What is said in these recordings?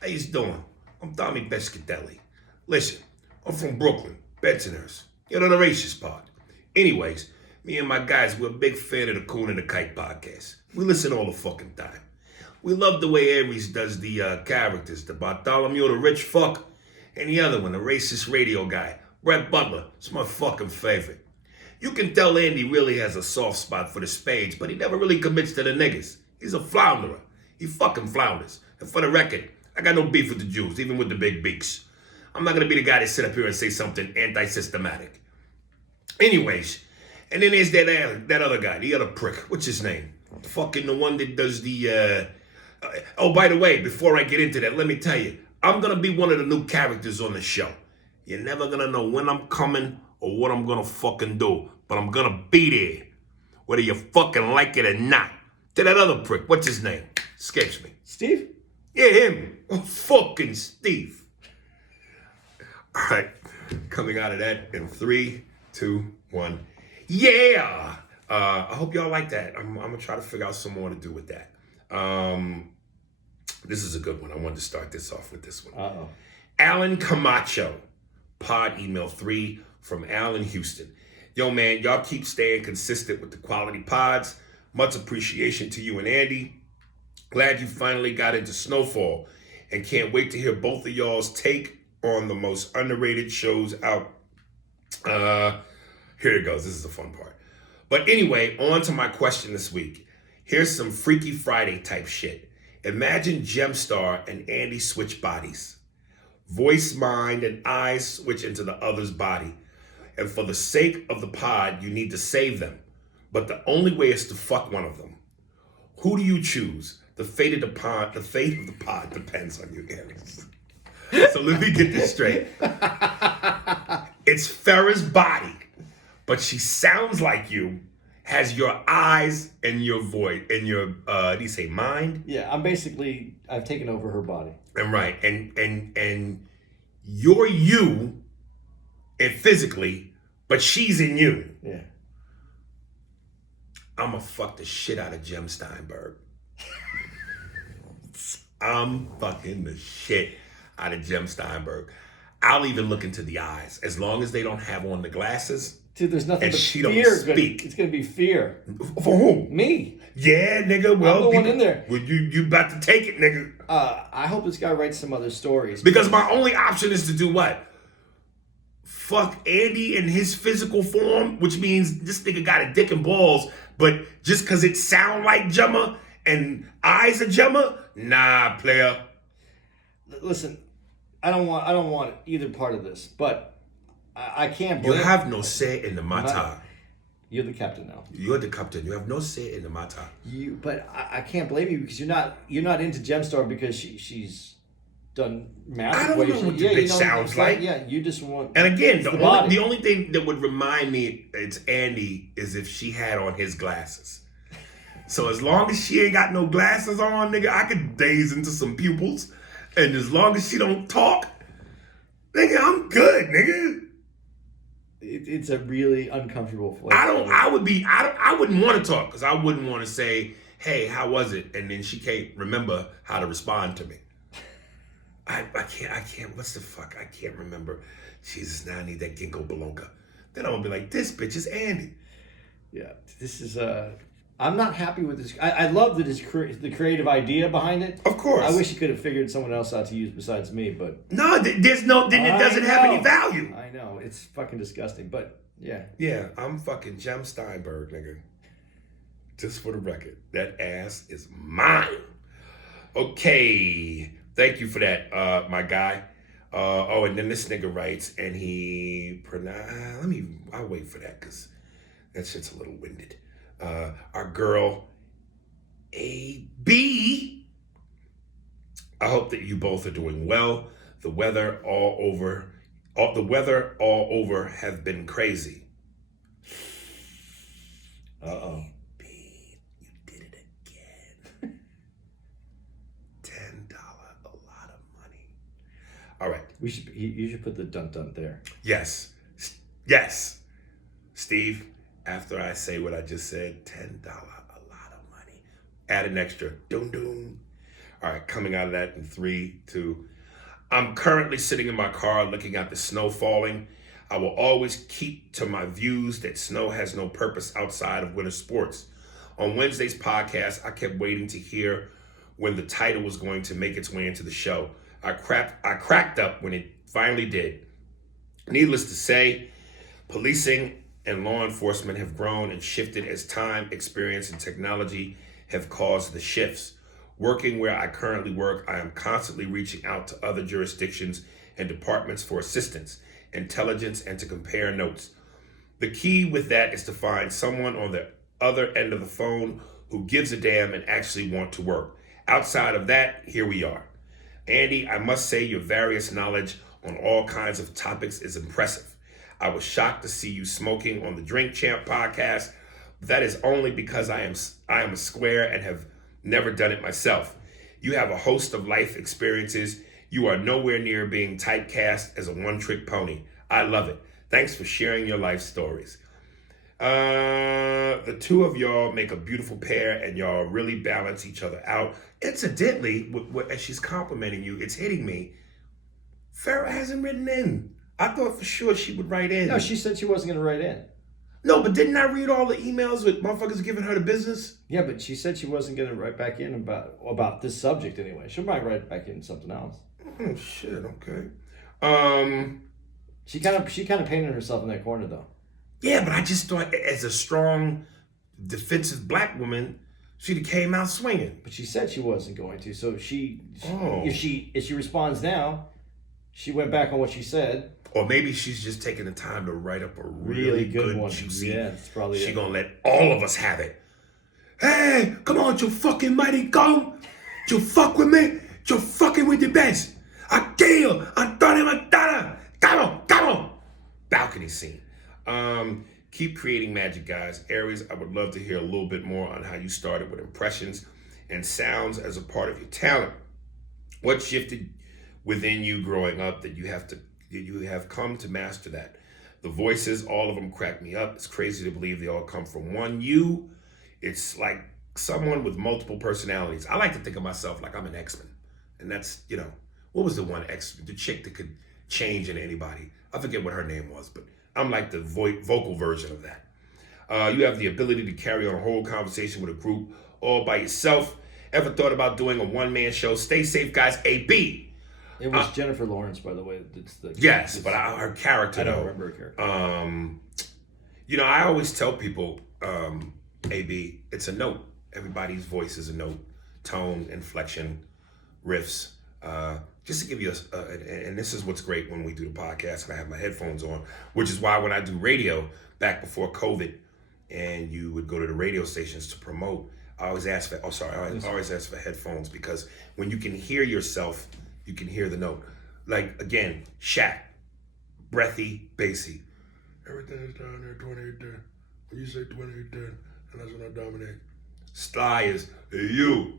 How you doing? I'm Tommy Pescatelli. Listen, I'm from Brooklyn, Bensonhurst. You know, the racist part. Anyways, me and my guys, we're a big fan of the Coon and the Kite podcast. We listen all the fucking time. We love the way Aries does the characters, the Bartholomew, the rich fuck, and the other one, the racist radio guy, Brett Butler. It's my fucking favorite. You can tell Andy really has a soft spot for the spades, but he never really commits to the niggas. He's a flounderer. He fucking flounders. And for the record, I got no beef with the Jews, even with the big beaks. I'm not gonna be the guy to sit up here and say something anti-systematic. Anyways, and then there's that other guy, the other prick. What's his name? Fucking the one that does the, oh, by the way, before I get into that, let me tell you, I'm gonna be one of the new characters on the show. You're never gonna know when I'm coming or what I'm gonna fucking do, but I'm gonna be there, whether you fucking like it or not. To that other prick, what's his name? Escapes me. Steve? Yeah, him. Oh, fucking Steve. All right, coming out of that in 3, 2, 1. Yeah! I hope y'all like that. I'm gonna try to figure out some more to do with that. This is a good one. I wanted to start this off with this one. Uh-oh. Alan Camacho, pod email 3 from Alan Houston. Yo, man, y'all keep staying consistent with the quality pods. Much appreciation to you and Andy. Glad you finally got into Snowfall and can't wait to hear both of y'all's take on the most underrated shows out. Here it goes. This is the fun part. But anyway, on to my question this week. Here's some Freaky Friday type shit. Imagine Gemstar and Andy switch bodies. Voice, mind, and eyes switch into the other's body. And for the sake of the pod, you need to save them. But the only way is to fuck one of them. Who do you choose? The fate of the pod depends on you, Aries. So let me get this straight. It's Farrah's body, but she sounds like you, has your eyes and your voice and your do you say mind? Yeah, I've taken over her body. And right, and you're you, and physically, but she's in you. Yeah. I'ma fuck the shit out of Jem Steinberg. I'm fucking the shit out of Jem Steinberg. I'll even look into the eyes, as long as they don't have on the glasses. Dude, there's nothing and but she fear. don't speak. It's gonna be fear. For whom? Me. Yeah, nigga. Well, I'm the one in there. Well, you about to take it, nigga. I hope this guy writes some other stories. Because my only option is to do what? Fuck Andy in his physical form, which means this nigga got a dick and balls, but just because it sound like Gemma and eyes of Gemma, nah, player. Listen, I don't want either part of this, but I can't You blame. have no say in the matter. You're the captain now. You're the captain. You have no say in the matter. But I can't blame you because you're not into Gemstar because she's done math. I don't know what the bitch sounds like. Yeah, you just want. And again, the only thing that would remind me it's Andy is if she had on his glasses. So as long as she ain't got no glasses on, nigga, I could daze into some pupils. And as long as she don't talk, nigga, I'm good, nigga. It's a really uncomfortable place. I wouldn't want to talk because I wouldn't want to say, hey, how was it? And then she can't remember how to respond to me. I can't, what's the fuck? I can't remember. Jesus, now I need that ginkgo balonka. Then I'm gonna be like, this bitch is Andy. Yeah, this is, I'm not happy with this. I love the creative idea behind it. Of course. I wish you could have figured someone else out to use besides me, but. No, then it doesn't have any value. I know, it's fucking disgusting, but yeah. Yeah, I'm fucking Jem Steinberg, nigga. Just for the record, that ass is mine. Okay. Thank you for that, my guy. And then this nigga writes, and I'll wait for that, because that shit's a little winded. Our girl, AB, I hope that you both are doing well. The weather all over have been crazy. Uh-oh. All right. You should put the dun-dun there. Yes. Steve, after I say what I just said, $10, a lot of money. Add an extra doom. All right, coming out of that in 3, 2. I'm currently sitting in my car looking at the snow falling. I will always keep to my views that snow has no purpose outside of winter sports. On Wednesday's podcast, I kept waiting to hear when the title was going to make its way into the show. I cracked up when it finally did. Needless to say, policing and law enforcement have grown and shifted as time, experience, and technology have caused the shifts. Working where I currently work, I am constantly reaching out to other jurisdictions and departments for assistance, intelligence, and to compare notes. The key with that is to find someone on the other end of the phone who gives a damn and actually want to work. Outside of that, here we are. Andy, I must say your various knowledge on all kinds of topics is impressive. I was shocked to see you smoking on the Drink Champ podcast. That is only because I am a square and have never done it myself. You have a host of life experiences. You are nowhere near being typecast as a one-trick pony. I love it. Thanks for sharing your life stories. The two of y'all make a beautiful pair and y'all really balance each other out. Incidentally, as she's complimenting you, it's hitting me. Farrah hasn't written in. I thought for sure she would write in. No, she said she wasn't going to write in. No, but didn't I read all the emails with motherfuckers giving her the business? Yeah, but she said she wasn't going to write back in about this subject anyway. She might write back in something else. Oh shit. Okay. She kind of painted herself in that corner though. Yeah, but I just thought as a strong, defensive black woman, she'd have came out swinging. But she said she wasn't going to. So if she responds now, she went back on what she said. Or maybe she's just taking the time to write up a really good one. Juicy. Yeah, it's probably She gonna let all of us have it. Hey, come on, you fucking mighty gong. You fuck with me. You fucking with the best. Aquello, Antonio Montana. Come on. Balcony scene. Keep creating magic, guys. Aries, I would love to hear a little bit more on how you started with impressions and sounds as a part of your talent. What shifted within you growing up that you have come to master that? The voices, all of them crack me up. It's crazy to believe they all come from one you. It's like someone with multiple personalities. I like to think of myself like I'm an X-Men. And that's, what was the one the chick that could change into anybody? I forget what her name was, but I'm like the vocal version of that. You have the ability to carry on a whole conversation with a group all by yourself. Ever thought about doing a one-man show? Stay safe, guys. AB. It was Jennifer Lawrence, by the way. But her character. I don't remember her character. I always tell people, AB, it's a note. Everybody's voice is a note. Tone, inflection, riffs. Just to give you and this is what's great when we do the podcast and I have my headphones on, which is why when I do radio back before COVID and you would go to the radio stations to promote, I always ask for headphones because when you can hear yourself, you can hear the note. Like, again, Shaq, breathy, bassy. Everything is down there, 28 there. When you say 28 there, and that's when I dominate. Sly is, hey, you.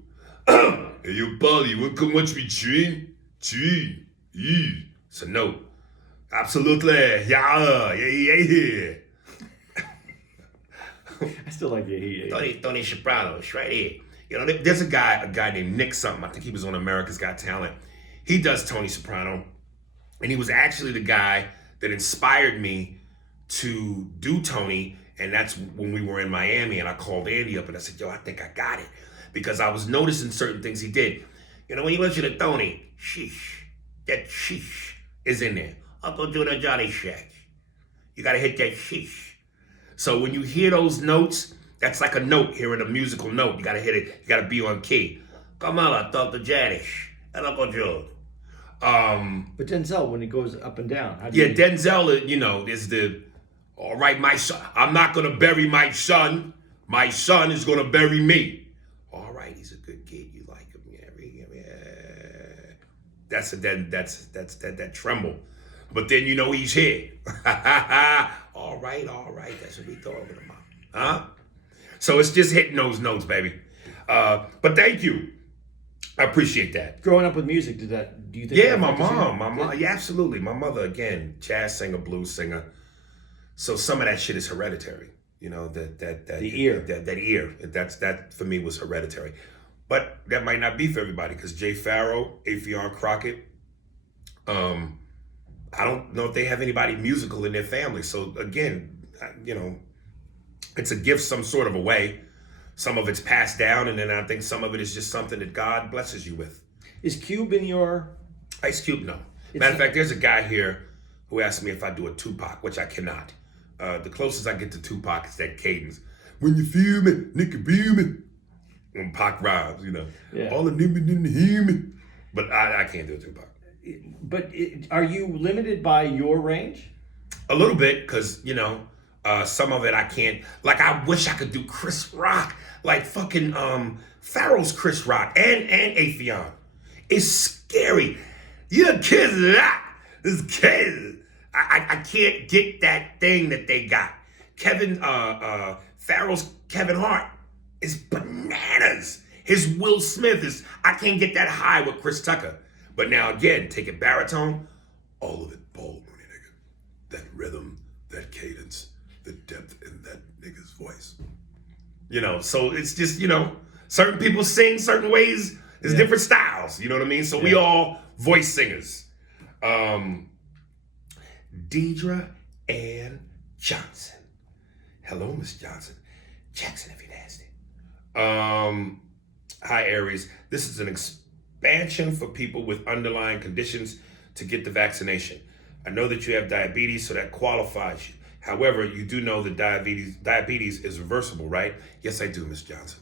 Hey, you, buddy, you want to come watch me train? It's a note. Absolutely. Yeah. I still like Tony Soprano's right here. There's a guy named Nick something. I think he was on America's Got Talent. He does Tony Soprano. And he was actually the guy that inspired me to do Tony. And that's when we were in Miami and I called Andy up and I said, yo, I think I got it. Because I was noticing certain things he did. When you listen to Tony, sheesh, that sheesh is in there. I'll go do the Johnny Shack. You gotta hit that sheesh. So when you hear those notes, that's like a note, hearing a musical note. You gotta hit it, you gotta be on key. Kamala, Dr. Janish, and Uncle Joe. But Denzel, when it goes up and down. Denzel, is the, all right, my son, I'm not gonna bury my son. My son is gonna bury me. All right, he's a good kid. You like him, yeah. That's that tremble. But then he's here. All right. That's what we talking about, huh? So it's just hitting those notes, baby. But thank you. I appreciate that. Growing up with music, do you think? Yeah, my mom. Yeah, absolutely. My mother, again, jazz singer, blues singer. So some of that shit is hereditary. The ear. That ear. That for me was hereditary. But that might not be for everybody because Jay Farrow, Afion Crockett, I don't know if they have anybody musical in their family. So again, it's a gift some sort of a way. Some of it's passed down, and then I think some of it is just something that God blesses you with. Is Cube in your... Ice Cube, no. Matter of fact, there's a guy here who asked me if I do a Tupac, which I cannot. The closest I get to Tupac is that cadence. When you feel me, nigga, feel me. When Pac rhymes, Yeah. All the niggas didn't hear me. But I can't do a Tupac. But are you limited by your range? A little bit, because, some of it I can't. Like, I wish I could do Chris Rock. Like fucking Farrell's Chris Rock and Afion. It's scary. You're kidding that. This kid. I can't get that thing that they got. Farrell's Kevin Hart is bananas. His Will Smith is, I can't get that high with Chris Tucker. But now again, take it baritone, all of it bold, nigga. That rhythm, that cadence, the depth in that nigga's voice. So it's just, certain people sing certain ways. There's different styles, you know what I mean? So we all voice singers. Deidre Ann Johnson. Hello, Miss Johnson. Jackson, if you're nasty. Hi, Aries. This is an expansion for people with underlying conditions to get the vaccination. I know that you have diabetes, so that qualifies you. However, you do know that diabetes is reversible, right? Yes, I do, Miss Johnson.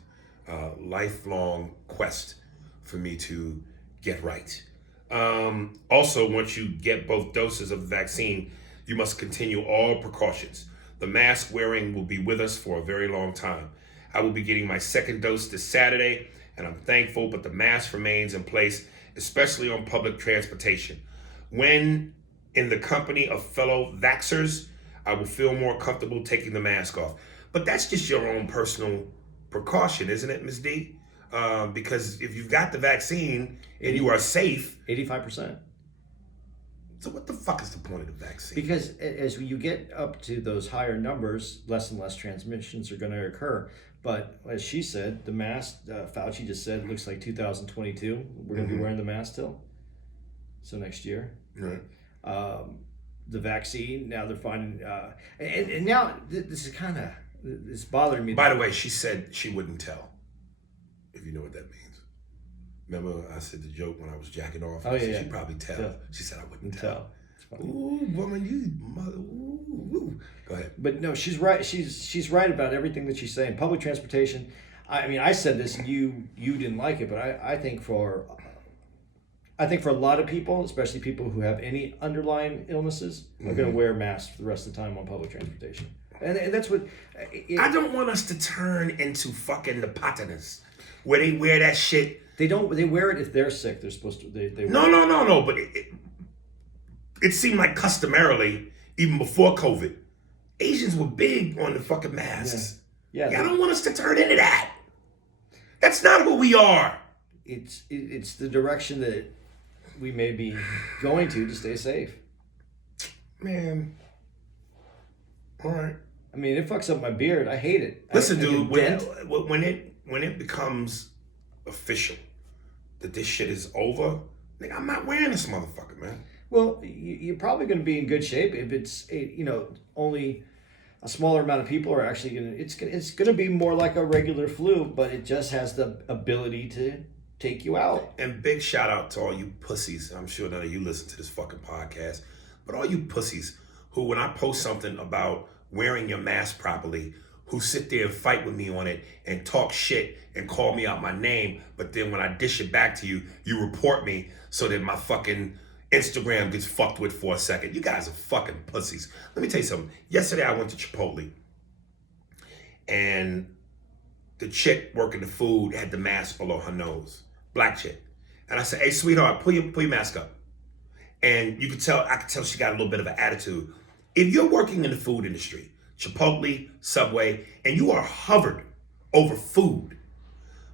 Lifelong quest for me to get right. Also, once you get both doses of the vaccine, you must continue all precautions. The mask wearing will be with us for a very long time. I will be getting my second dose this Saturday, and I'm thankful, but the mask remains in place, especially on public transportation. When in the company of fellow vaxxers, I will feel more comfortable taking the mask off. But that's just your own personal precaution, isn't it, Ms. D? Because if you've got the vaccine and you are safe... 85%. So what the fuck is the point of the vaccine? Because as you get up to those higher numbers, less and less transmissions are going to occur. But as she said, the mask, Fauci just said, it looks like 2022. We're going to be wearing the mask still. So next year. Right. The vaccine, now they're finding... and now this is kind of... It's bothering me. By the way, she said she wouldn't tell. If you know what that means. Remember I said the joke when I was jacking off? Oh, yeah. She'd probably tell. She said I wouldn't tell. Ooh, woman, you mother. Ooh. Go ahead. But no, she's right. She's right about everything that she's saying. Public transportation. I mean, I said this and you didn't like it, but I think for a lot of people, especially people who have any underlying illnesses, are going to wear masks for the rest of the time on public transportation. And that's what... I don't want us to turn into fucking the Patanas, where they wear that shit. They don't. They wear it if they're sick. They're supposed to. They wear No. But it seemed like customarily, even before COVID, Asians were big on the fucking masks. Yeah. I don't want us to turn into that. That's not who we are. It's the direction that we may be going to stay safe. Man. All right. I mean, it fucks up my beard. I hate it. Listen, dude, when it becomes official that this shit is over, nigga, I'm not wearing this motherfucker, man. Well, you're probably going to be in good shape if it's only a smaller amount of people are actually going to. It's going to be more like a regular flu, but it just has the ability to take you out. And big shout out to all you pussies. I'm sure none of you listen to this fucking podcast, but all you pussies who, when I post something about wearing your mask properly, who sit there and fight with me on it and talk shit and call me out my name, but then when I dish it back to you, you report me so that my fucking Instagram gets fucked with for a second. You guys are fucking pussies. Let me tell you something. Yesterday I went to Chipotle and the chick working the food had the mask below her nose. Black chick. And I said, hey, sweetheart, pull your mask up. And I could tell she got a little bit of an attitude. If you're working in the food industry, Chipotle, Subway, and you are hovered over food,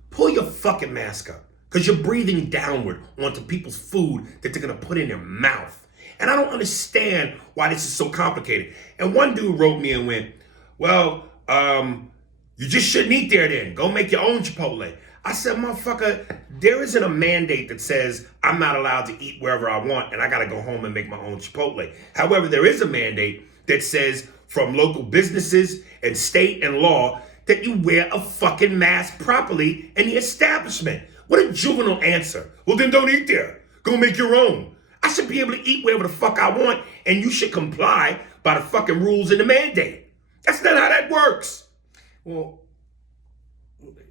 pull your fucking mask up because you're breathing downward onto people's food that they're going to put in their mouth. And I don't understand why this is so complicated. And one dude wrote me and went, well, you just shouldn't eat there then. Go make your own Chipotle. I said, motherfucker, there isn't a mandate that says I'm not allowed to eat wherever I want and I gotta go home and make my own Chipotle. However, there is a mandate that says from local businesses and state and law that you wear a fucking mask properly in the establishment. What a juvenile answer. Well, then don't eat there. Go make your own. I should be able to eat wherever the fuck I want and you should comply by the fucking rules and the mandate. That's not how that works. Well,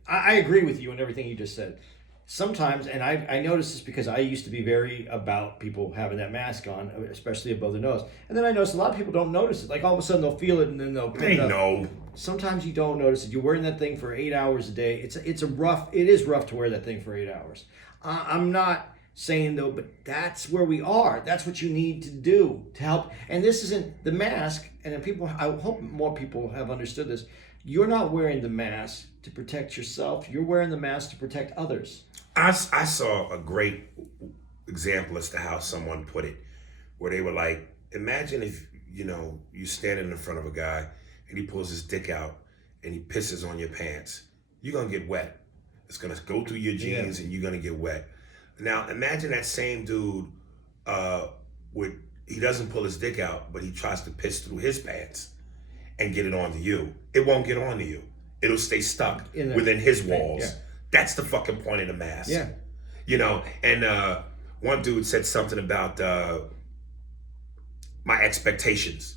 I agree with you on everything you just said. Sometimes, and I notice this because I used to be very about people having that mask on, especially above the nose. And then I notice a lot of people don't notice it. Like all of a sudden they'll feel it and then they'll pick They it up. know. Sometimes you don't notice it. You're wearing that thing for 8 hours a day. It is rough to wear that thing for 8 hours. I'm not saying though, but that's where we are. That's what you need to do to help. And this isn't the mask. And then people, I hope more people have understood this. You're not wearing the mask to protect yourself. You're wearing the mask to protect others. I saw a great example as to how someone put it, where they were like, imagine if, you standing in front of a guy and he pulls his dick out and he pisses on your pants. You're going to get wet. It's going to go through your jeans and you're going to get wet. Now, imagine that same dude, he doesn't pull his dick out, but he tries to piss through his pants and get it onto you. It won't get onto you. It'll stay stuck within his walls. Yeah. That's the fucking point of the mask. Yeah. And one dude said something about my expectations.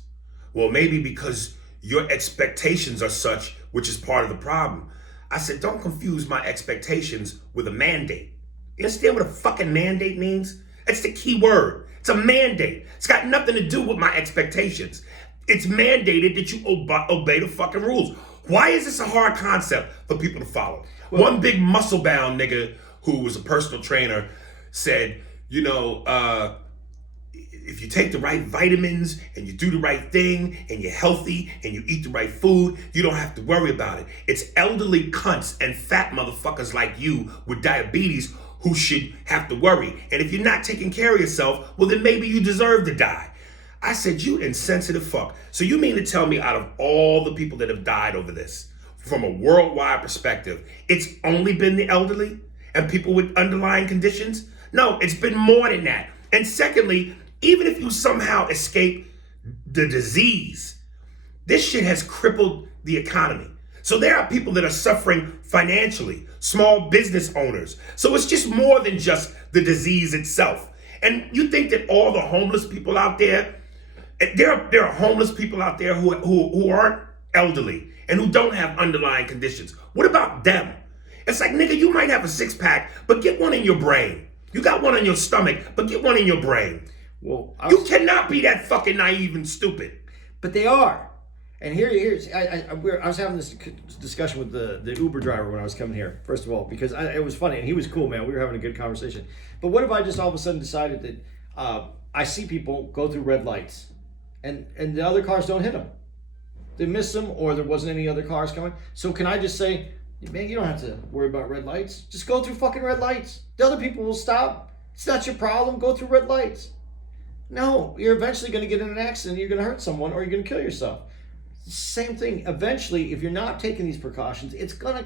Well, maybe because your expectations are such, which is part of the problem. I said, don't confuse my expectations with a mandate. You understand what a fucking mandate means? That's the key word. It's a mandate. It's got nothing to do with my expectations. It's mandated that you obey the fucking rules. Why is this a hard concept for people to follow? Well, one big muscle-bound nigga who was a personal trainer said, if you take the right vitamins and you do the right thing and you're healthy and you eat the right food, you don't have to worry about it. It's elderly cunts and fat motherfuckers like you with diabetes who should have to worry. And if you're not taking care of yourself, well, then maybe you deserve to die. I said, you insensitive fuck. So you mean to tell me out of all the people that have died over this, from a worldwide perspective, it's only been the elderly and people with underlying conditions? No, it's been more than that. And secondly, even if you somehow escape the disease, this shit has crippled the economy. So there are people that are suffering financially, small business owners. So it's just more than just the disease itself. And you think that all the homeless people out there, there are homeless people out there who aren't elderly and who don't have underlying conditions. What about them? It's like, nigga, you might have a six-pack, but get one in your brain. You got one in your stomach, but get one in your brain. Well, you cannot be that fucking naive and stupid. But they are. And I was having this discussion with the Uber driver when I was coming here, first of all, because it was funny, and he was cool, man. We were having a good conversation. But what if I just all of a sudden decided that I see people go through red lights, and the other cars don't hit them? They miss them, or there wasn't any other cars coming. So can I just say, man, you don't have to worry about red lights. Just go through fucking red lights. The other people will stop. It's not your problem. Go through red lights. No, you're eventually going to get in an accident. You're going to hurt someone, or you're going to kill yourself. Same thing. Eventually, if you're not taking these precautions, it's gonna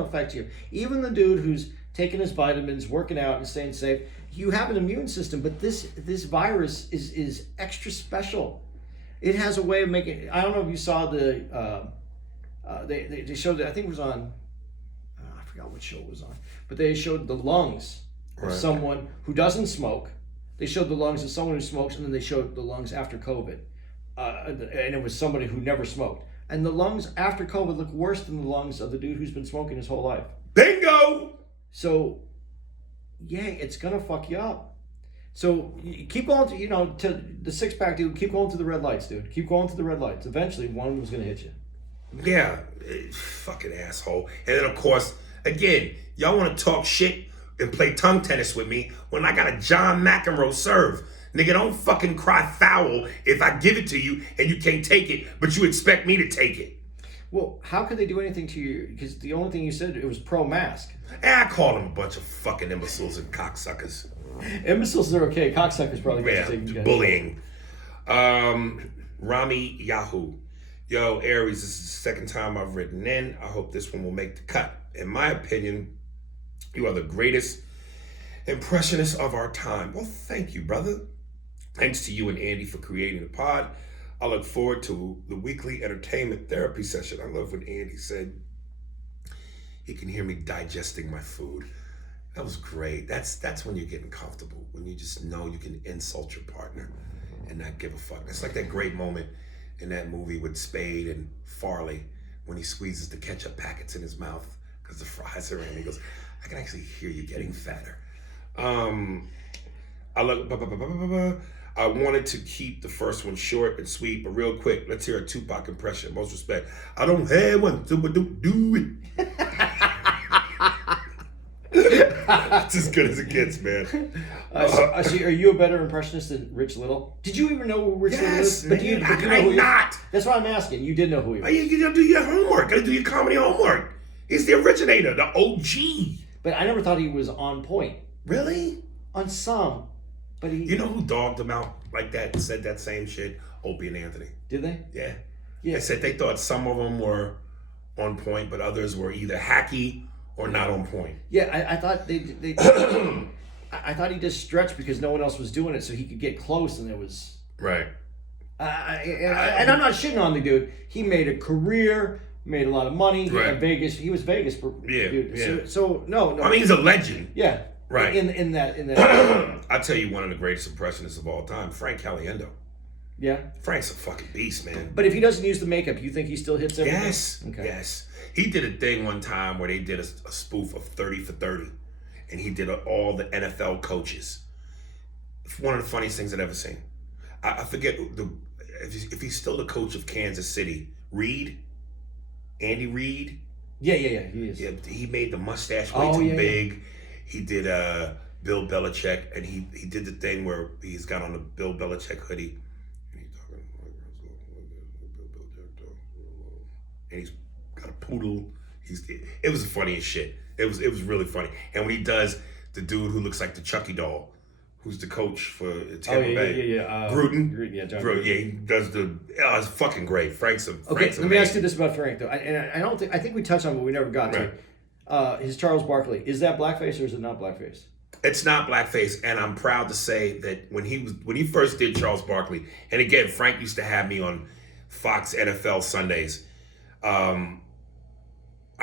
affect you. Even the dude who's taking his vitamins, working out, and staying safe, you have an immune system. But this virus is extra special. It has a way of making. I don't know if you saw they showed it. I think it was on. I forgot what show it was on, but they showed the lungs of someone who doesn't smoke. They showed the lungs of someone who smokes, and then they showed the lungs after COVID. And it was somebody who never smoked. And the lungs after COVID look worse than the lungs of the dude who's been smoking his whole life. Bingo! So, yeah, it's going to fuck you up. So, you keep going to the six-pack, dude. Keep going to the red lights, dude. Keep going to the red lights. Eventually, one was going to hit you. Yeah, fucking asshole. And then, of course, again, y'all want to talk shit and play tongue tennis with me when I got a John McEnroe serve. Nigga, don't fucking cry foul if I give it to you and you can't take it, but you expect me to take it. Well, how could they do anything to you? Because the only thing you said, it was pro-mask. I call them a bunch of fucking imbeciles and cocksuckers. Imbeciles are okay. Cocksuckers probably get to take bullying. Rami Yahoo. Yo, Aries, this is the second time I've written in. I hope this one will make the cut. In my opinion, You are the greatest impressionist of our time. Well, thank you, brother. Thanks to you and Andy for creating the pod. I look forward to the weekly entertainment therapy session. I love when Andy said he can hear me digesting my food. That was great. That's when you're getting comfortable, when you just know you can insult your partner and not give a fuck. It's like that great moment in that movie with Spade and Farley when he squeezes the ketchup packets in his mouth because the fries are in. He goes, I can actually hear you getting fatter. I wanted to keep the first one short and sweet, but real quick, let's hear a Tupac impression. Most respect. I don't have one, so do it. It's as good as it gets, man. So are you a better impressionist than Rich Little? Did you even know who Rich Little is? Man, how can I not? That's why I'm asking. You did know who he was. You gotta do your homework. Gotta do your comedy homework. He's the originator, the OG. But I never thought he was on point. Really? On some. But he... You know who dogged him out like that and said that same shit? Opie and Anthony. Did they? Yeah. They said they thought some of them were on point, but others were either hacky or not on point. Yeah, I thought they I thought he just stretched because no one else was doing it, so he could get close, and it was right. And I'm not shitting on the dude. He made a career, made a lot of money. Right. Vegas. He was Vegas. Dude. Yeah. So no. I mean, he's a legend. Yeah. Right. In that. I'll tell you one of the greatest impressionists of all time, Frank Caliendo. Yeah. Frank's a fucking beast, man. But if he doesn't use the makeup, you think he still hits everything? Yes. Okay. Yes. He did a thing one time where they did a spoof of 30 for 30. And he did all the NFL coaches. One of the funniest things I've ever seen. I forget if he's still the coach of Kansas City. Reed? Andy Reid? Yeah, he is. Yeah, he made the mustache way too big. He did Bill Belichick, and he did the thing where he's got on the Bill Belichick hoodie. And he's got a poodle. It was the funniest shit. It was really funny. And when he does the dude who looks like the Chucky doll, who's the coach for Tampa Bay, Gruden. Yeah, John Gruden. Yeah, he does it's fucking great. Frank's let me ask you this about Frank though. I think we touched on it, but we never got to it. His Charles Barkley, is that blackface or is it not blackface? It's not blackface, and I'm proud to say that when he first did Charles Barkley, and again, Frank used to have me on Fox NFL Sundays. I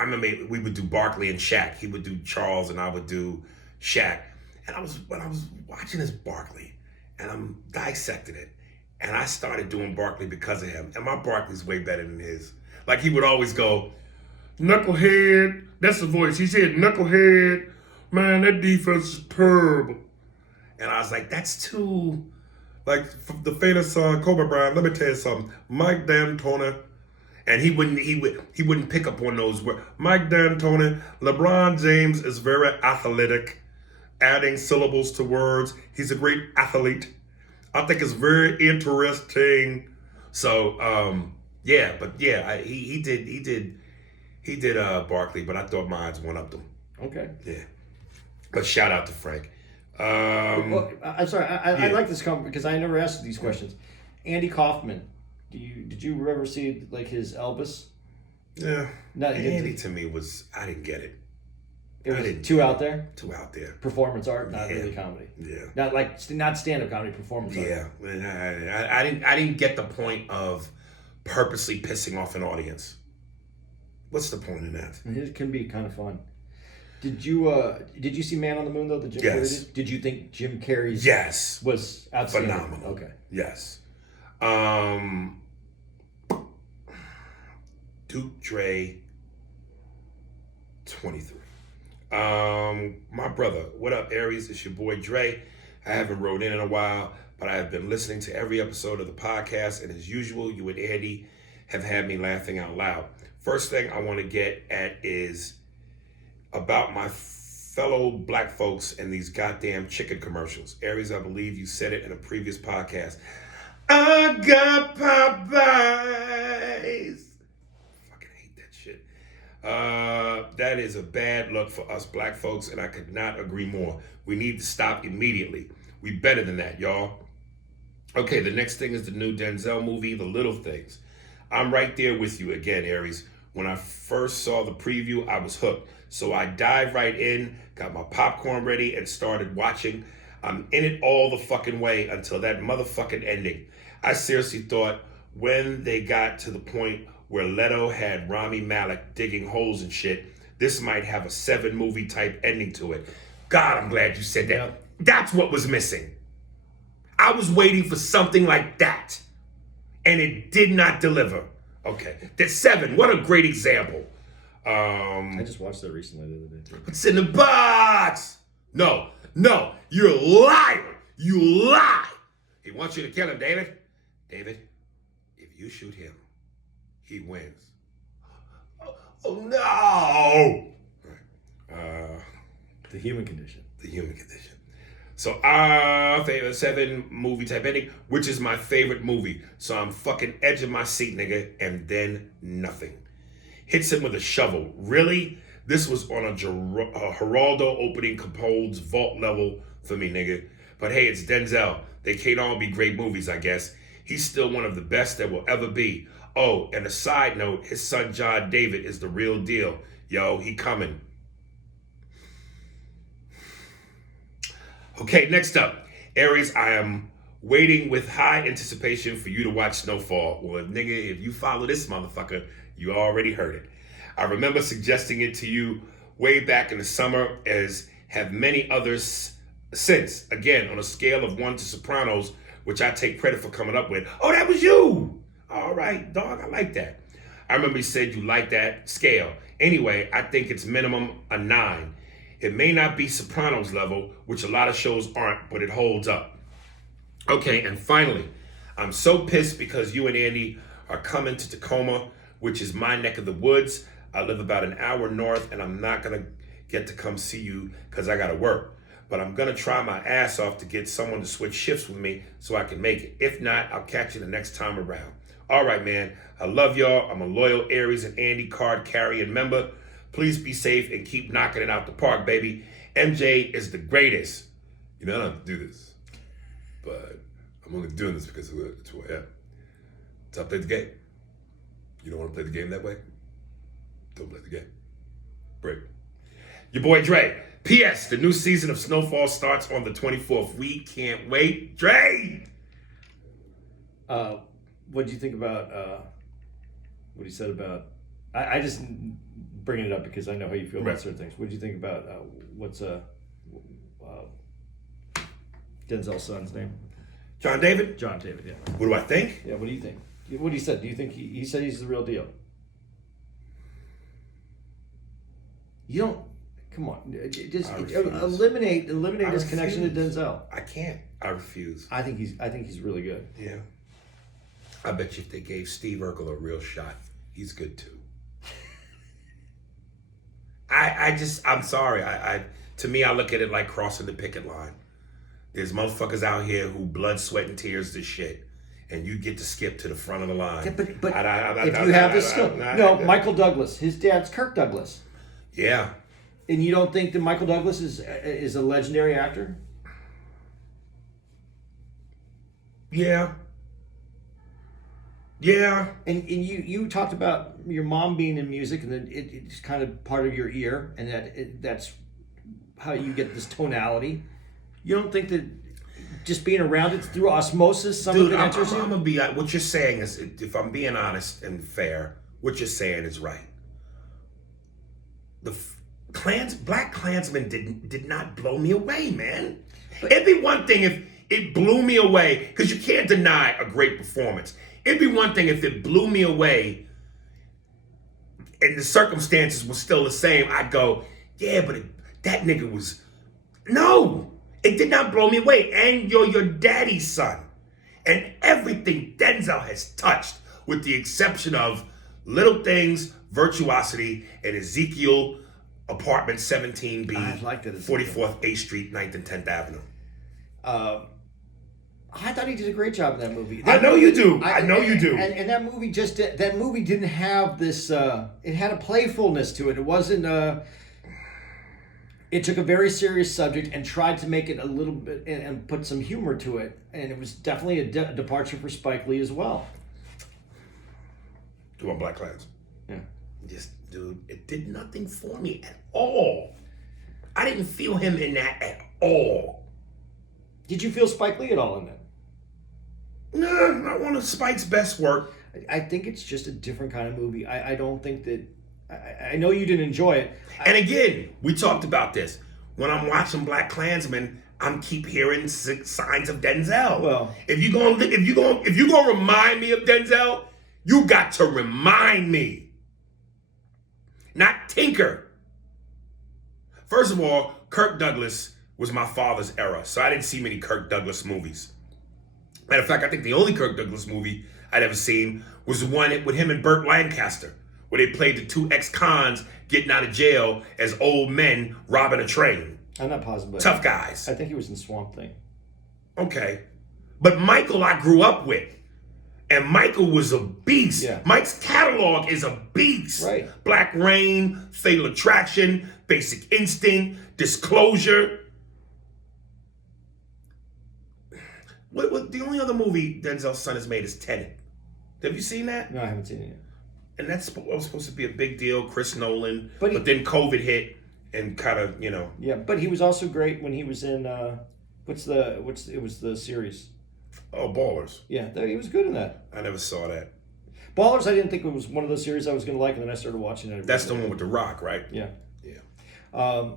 remember we would do Barkley and Shaq. He would do Charles, and I would do Shaq. And when I was watching this Barkley, and I'm dissecting it, and I started doing Barkley because of him. And my Barkley's way better than his. Like he would always go, knucklehead. That's the voice. He said, knucklehead. Man, that defense is superb. And I was like, that's too, like the famous Kobe Bryant. Let me tell you something. Mike D'Antoni. And he wouldn't pick up on those words. Mike D'Antoni, LeBron James is very athletic, adding syllables to words. He's a great athlete. I think it's very interesting. So he did Barkley, but I thought mine one up them. Okay. Yeah. But shout out to Frank. I'm sorry. I like this comment because I never asked these questions. Andy Kaufman. Did you ever see like his Elvis? Yeah. Andy to me I didn't get it. It was too out there? Too out there. Performance art, not really comedy. Yeah. Not stand-up comedy, performance art. Yeah. I didn't get the point of purposely pissing off an audience. What's the point in that? It can be kind of fun. Did you see Man on the Moon though? The Jim Carrey did? Did you think Jim Carrey's was outstanding? Phenomenal. Okay. Yes. Duke Dre 23. My brother, what up, Aries? It's your boy Dre. I haven't wrote in a while, but I have been listening to every episode of the podcast, and as usual, you and Andy have had me laughing out loud. First thing I want to get at is about my fellow black folks and these goddamn chicken commercials. Aries, I believe you said it in a previous podcast. I got Popeyes. Fucking hate that shit. That is a bad look for us black folks, and I could not agree more. We need to stop immediately. We better than that, y'all. Okay, the next thing is the new Denzel movie, The Little Things. I'm right there with you again, Aries. When I first saw the preview, I was hooked. So I dived right in, got my popcorn ready, and started watching. I'm in it all the fucking way until that motherfucking ending. I seriously thought when they got to the point where Leto had Rami Malek digging holes and shit, this might have a 7-movie type ending to it. God, I'm glad you said that. Yep. That's what was missing. I was waiting for something like that, and it did not deliver. Okay, that's 7. What a great example. I just watched that recently the other day too. What's in the box? No, you're a liar. You lie. He wants you to kill him, David. David, if you shoot him, he wins. Oh no! The Human Condition. The Human Condition. So favorite 7-movie type ending, which is my favorite movie. So I'm fucking edge of my seat, nigga, and then nothing. Hits him with a shovel. Really? This was on a Geraldo opening Capaldi's vault level for me, nigga. But hey, it's Denzel. They can't all be great movies, I guess. He's still one of the best that will ever be. Oh, and a side note, his son John David is the real deal. Yo, he coming. Okay, next up. Aries, I am waiting with high anticipation for you to watch Snowfall. Well, nigga, if you follow this motherfucker, you already heard it. I remember suggesting it to you way back in the summer, as have many others since. Again, on a scale of 1 to Sopranos, which I take credit for coming up with. Oh, that was you! All right, dog, I like that. I remember you said you like that scale. Anyway, I think it's minimum a 9. It may not be Sopranos level, which a lot of shows aren't, but it holds up. Okay, and finally, I'm so pissed because you and Andy are coming to Tacoma, which is my neck of the woods. I live about an hour north, and I'm not gonna get to come see you because I gotta work. But I'm gonna try my ass off to get someone to switch shifts with me so I can make it. If not, I'll catch you the next time around. All right, man. I love y'all. I'm a loyal Aries and Andy card carrying member. Please be safe and keep knocking it out the park, baby. MJ is the greatest. You know, I don't have to do this, but I'm only doing this because it's who I am. So I play the game. You don't want to play the game that way? Don't play the game. Break. Your boy Dre. P.S. The new season of Snowfall starts on the 24th. We can't wait. Dre! What do you think about what he said about... I just bringing it up because I know how you feel about certain things. What do you think about what's Denzel's son's name? John David? John David, yeah. What do I think? Yeah, what do you think? What he said? Do you think he said he's the real deal? You don't... Come on. Just eliminate his connection to Denzel. I can't. I refuse. I think he's really good. Yeah. I bet you if they gave Steve Urkel a real shot, he's good too. I'm sorry. To me, I look at it like crossing the picket line. There's motherfuckers out here who blood, sweat, and tears this shit, and you get to skip to the front of the line. Yeah, but if you have this skill, Michael Douglas, his dad's Kirk Douglas. Yeah. And you don't think that Michael Douglas is a legendary actor? Yeah. Yeah. And you talked about your mom being in music, and then it's kind of part of your ear, and that's how you get this tonality. You don't think that just being around it through osmosis, some of it enters you? I'm gonna be. What you're saying is, if I'm being honest and fair, what you're saying is right. The Black Klansman did not blow me away, man. It'd be one thing if it blew me away, because you can't deny a great performance. It'd be one thing if it blew me away and the circumstances were still the same. I'd go, yeah, but that nigga was... No, it did not blow me away. And you're your daddy's son. And everything Denzel has touched, with the exception of Little Things, Virtuosity, and Ezekiel Apartment 17B, I like that. 44th A Street, 9th and 10th Avenue. I thought he did a great job in that movie. I know you do. I know you do. And that movie that movie didn't have this. It had a playfulness to it. It wasn't. It took a very serious subject and tried to make it a little bit and put some humor to it. And it was definitely a departure for Spike Lee as well. Do on Black Klansman. Yeah. Dude, it did nothing for me at all. I didn't feel him in that at all. Did you feel Spike Lee at all in that? Nah, not one of Spike's best work. I think it's just a different kind of movie. I don't think that... I know you didn't enjoy it. And again, we talked about this. When I'm watching Black Klansman, I'm keep hearing signs of Denzel. Well, if you gonna remind me of Denzel, you got to remind me, not tinker. First of all, Kirk Douglas was my father's era, so I didn't see many Kirk Douglas movies. Matter of fact, I think the only Kirk Douglas movie I'd ever seen was the one with him and Burt Lancaster, where they played the two ex-cons getting out of jail as old men robbing a train. I'm not positive. But Tough guys. I think he was in Swamp Thing. Okay. But Michael I grew up with. And Michael was a beast. Yeah. Mike's catalog is a beast. Right. Black Rain, Fatal Attraction, Basic Instinct, Disclosure. What the only other movie Denzel's son has made is Tenet. Have you seen that? No, I haven't seen it yet. And that's was supposed to be a big deal, Chris Nolan. But then COVID hit and kind of, Yeah, but he was also great when he was in it was the series. Oh, Ballers. Yeah, he was good in that. I never saw that. Ballers, I didn't think it was one of those series I was going to like, and then I started watching it. That's the one with The Rock, right? Yeah. Yeah.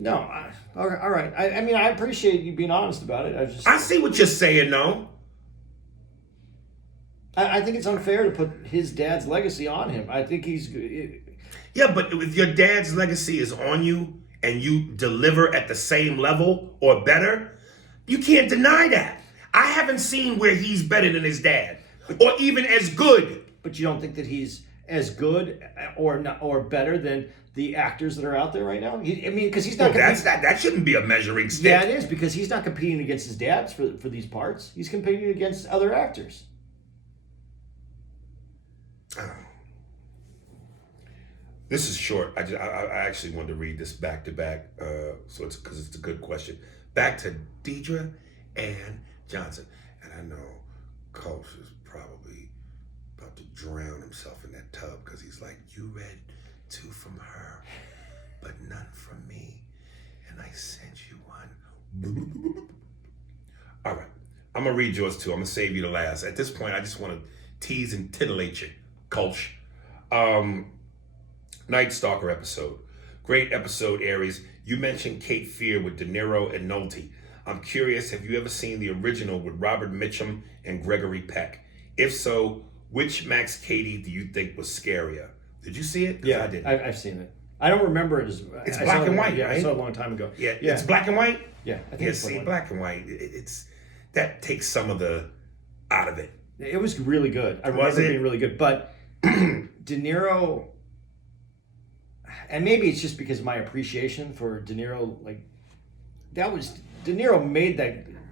No, all right. I mean, I appreciate you being honest about it. I see what you're saying, though. I think it's unfair to put his dad's legacy on him. I think he's... Yeah, but if your dad's legacy is on you and you deliver at the same level or better, you can't deny that. I haven't seen where he's better than his dad or even as good. But you don't think that he's as good or better than the actors that are out there right now? Because he's not... That shouldn't be a measuring stick. Yeah, it is, because he's not competing against his dads for these parts. He's competing against other actors. This is short. I actually wanted to read this back to back, so it's because it's a good question. Back to Deidre and Johnson, and I know Coach is probably about to drown himself in that tub because he's like, "You read 2 from her, but none from me, and I sent you one." All right, I'm gonna read yours too. I'm gonna save you the last. At this point, I just want to tease and titillate you, Coach. Night Stalker episode. Great episode, Aries. You mentioned Cape Fear with De Niro and Nolte. I'm curious, have you ever seen the original with Robert Mitchum and Gregory Peck? If so, which Max Cady do you think was scarier? Did you see it? Yeah, I didn't. I've seen it. I don't remember it as... It's black and white, yeah, right? I saw it a long time ago. Yeah, it's black and white? Yeah, I think Yeah, it's see, black and white, that takes some of the out of it. It was really good. I remember it being really good. But De Niro... And maybe it's just because of my appreciation for De Niro, De Niro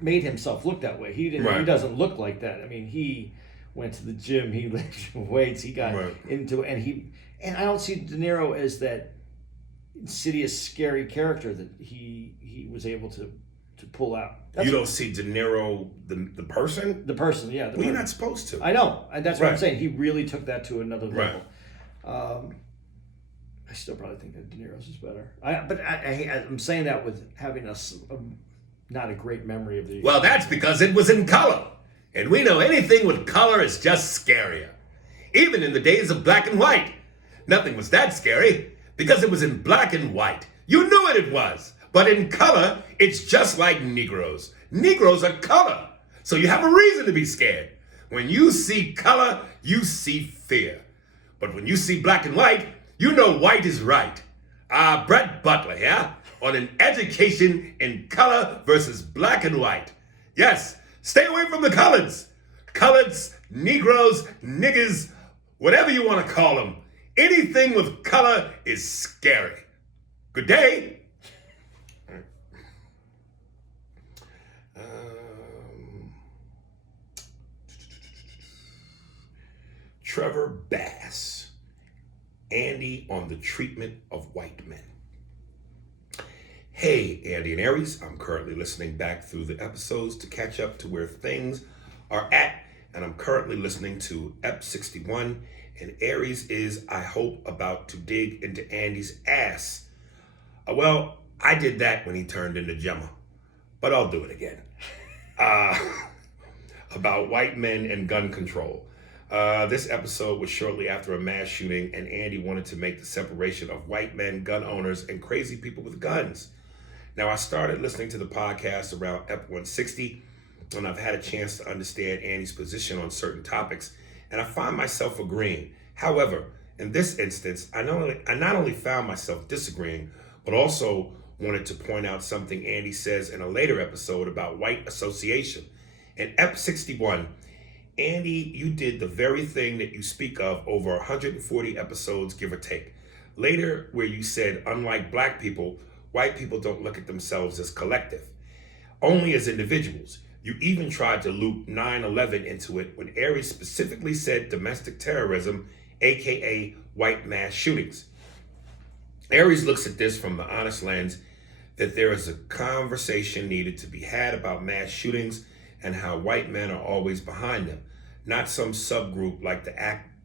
made himself look that way. He didn't. Right. He doesn't look like that. I mean, he went to the gym. He lifted weights. He got into it, and I don't see De Niro as that insidious, scary character that he was able to pull out. You don't see De Niro the person? The person, yeah. You're not supposed to. I know, and that's what I'm saying. He really took that to another level. I still probably think that De Niro's is better. I'm saying that with having not a great memory of the... Well, that's because it was in color. And we know anything with color is just scarier. Even in the days of black and white. Nothing was that scary because it was in black and white. You knew what it was. But in color, it's just like Negroes. Negroes are color. So you have a reason to be scared. When you see color, you see fear. But when you see black and white, you know white is right. Brett Butler here on an education in color versus black and white. Yes, stay away from the coloreds. Coloreds, Negroes, niggers, whatever you want to call them. Anything with color is scary. Good day. Trevor Bass. Andy on the treatment of white men. Hey, Andy and Aries. I'm currently listening back through the episodes to catch up to where things are at and I'm currently listening to Ep 61, and Aries is, I hope, about to dig into Andy's ass. Well, I did that when he turned into Gemma, but I'll do it again. About white men and gun control. This episode was shortly after a mass shooting, and Andy wanted to make the separation of white men, gun owners, and crazy people with guns. Now, I started listening to the podcast around Ep 160, and I've had a chance to understand Andy's position on certain topics, and I find myself agreeing. However, in this instance, I not only found myself disagreeing, but also wanted to point out something Andy says in a later episode about white association. In Ep 61, Andy, you did the very thing that you speak of over 140 episodes, give or take. Later, where you said, unlike black people, white people don't look at themselves as collective, only as individuals. You even tried to loop 9/11 into it when Aries specifically said domestic terrorism, aka white mass shootings. Aries looks at this from the honest lens that there is a conversation needed to be had about mass shootings and how white men are always behind them, not some subgroup like the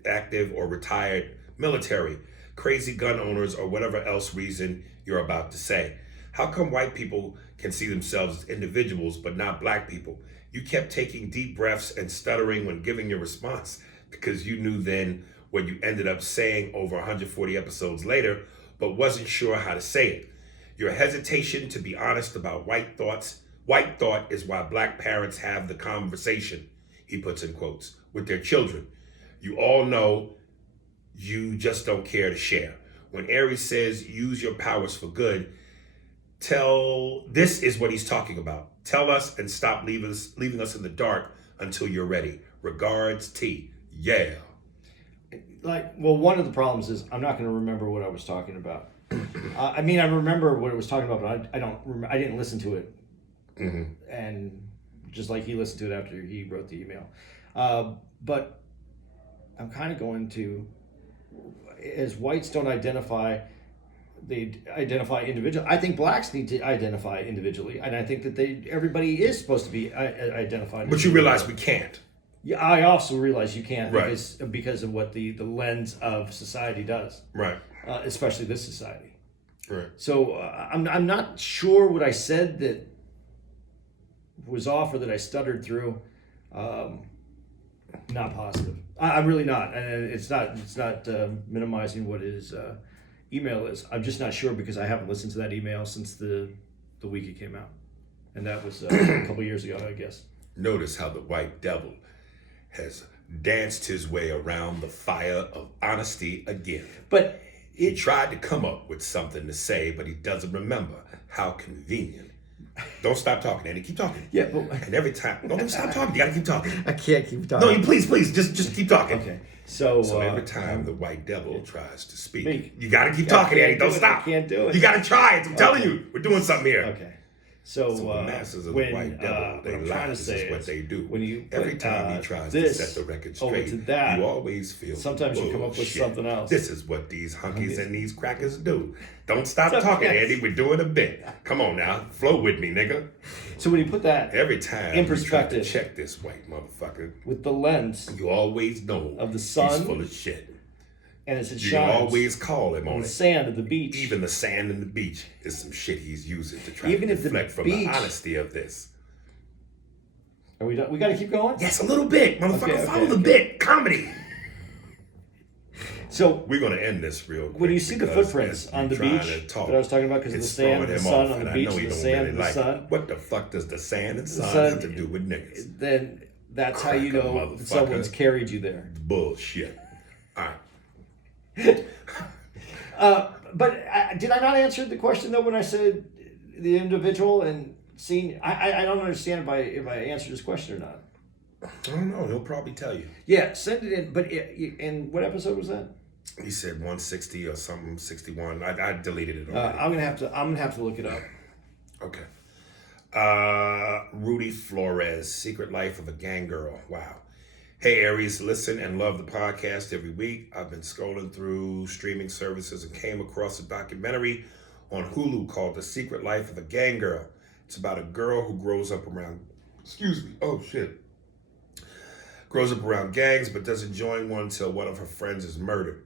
active or retired military, crazy gun owners, or whatever else reason you're about to say. How come white people can see themselves as individuals but not black people? You kept taking deep breaths and stuttering when giving your response because you knew then what you ended up saying over 140 episodes later, but wasn't sure how to say it. Your hesitation to be honest about white thought is why black parents have the conversation, he puts in quotes, with their children. You all know, you just don't care to share. When Aries says use your powers for good, this is what he's talking about. Tell us and stop leaving us in the dark until you're ready. Regards, T. Yeah. One of the problems is I'm not going to remember what I was talking about. I remember what I was talking about, but I didn't listen to it. Mm-hmm. And just like he listened to it after he wrote the email. But I'm kind of going to, as whites don't identify, they identify individually. I think blacks need to identify individually, and I think that everybody is supposed to be identified. But you realize we can't. Yeah, I also realize you can't, right, because of what the lens of society does, right? Especially this society, right? So I'm not sure what I said that was off or that I stuttered through. Not positive. I'm really not, and it's not minimizing what his email is. I'm just not sure because I haven't listened to that email since the week it came out, and that was a couple years ago, I guess. Notice how the white devil has danced his way around the fire of honesty again. But he tried to come up with something to say, but he doesn't remember. How convenient. Don't stop talking, Andy. Keep talking. Yeah, but... And every time... Don't stop talking. You gotta keep talking. I can't keep talking. No, you please, just keep talking. Okay. So every time the white devil tries to speak, you gotta keep talking, Andy. Don't stop. I can't do it. You gotta try it. I'm telling you. We're doing something here. Okay. So the masters of the white devil, they lie. This is what they do. When you every time he tries to set the record straight, you always feel sometimes you come up with something else. This is what these hunkies and these crackers do. Don't stop talking, Andy. We're doing a bit. Come on now, flow with me, nigga. So when you put that every time in perspective, you try to check this white motherfucker with the lens, you always know of the sun, he's full of shit. And as it you shines, can always call him on the sand of the beach. Even the sand in the beach is some shit he's using to try to deflect from the honesty of this. Are we done? We got to keep going? Yes, a little bit. Motherfucker, follow the bit. Comedy. So we're going to end this real quick. When you see the footprints on the beach that I was talking about, because of the sand and the sun on the beach, the sand and the sun. What the fuck does the sand and sun have to do with niggas? Then that's how you know that someone's carried you there. Bullshit. All right. But did I not answer the question though when I said the individual and seeing? I don't understand if I answered this question or not. I don't know. He'll probably tell you. Yeah, send it in. But in what episode was that? He said 160 or something, 61. I deleted it already. I'm gonna have to look it up. Okay. Rudy Flores, Secret Life of a Gang Girl. Wow. Hey Aries, listen and love the podcast every week. I've been scrolling through streaming services and came across a documentary on Hulu called The Secret Life of a Gang Girl. It's about a girl who grows up around, Grows up around gangs but doesn't join one until one of her friends is murdered.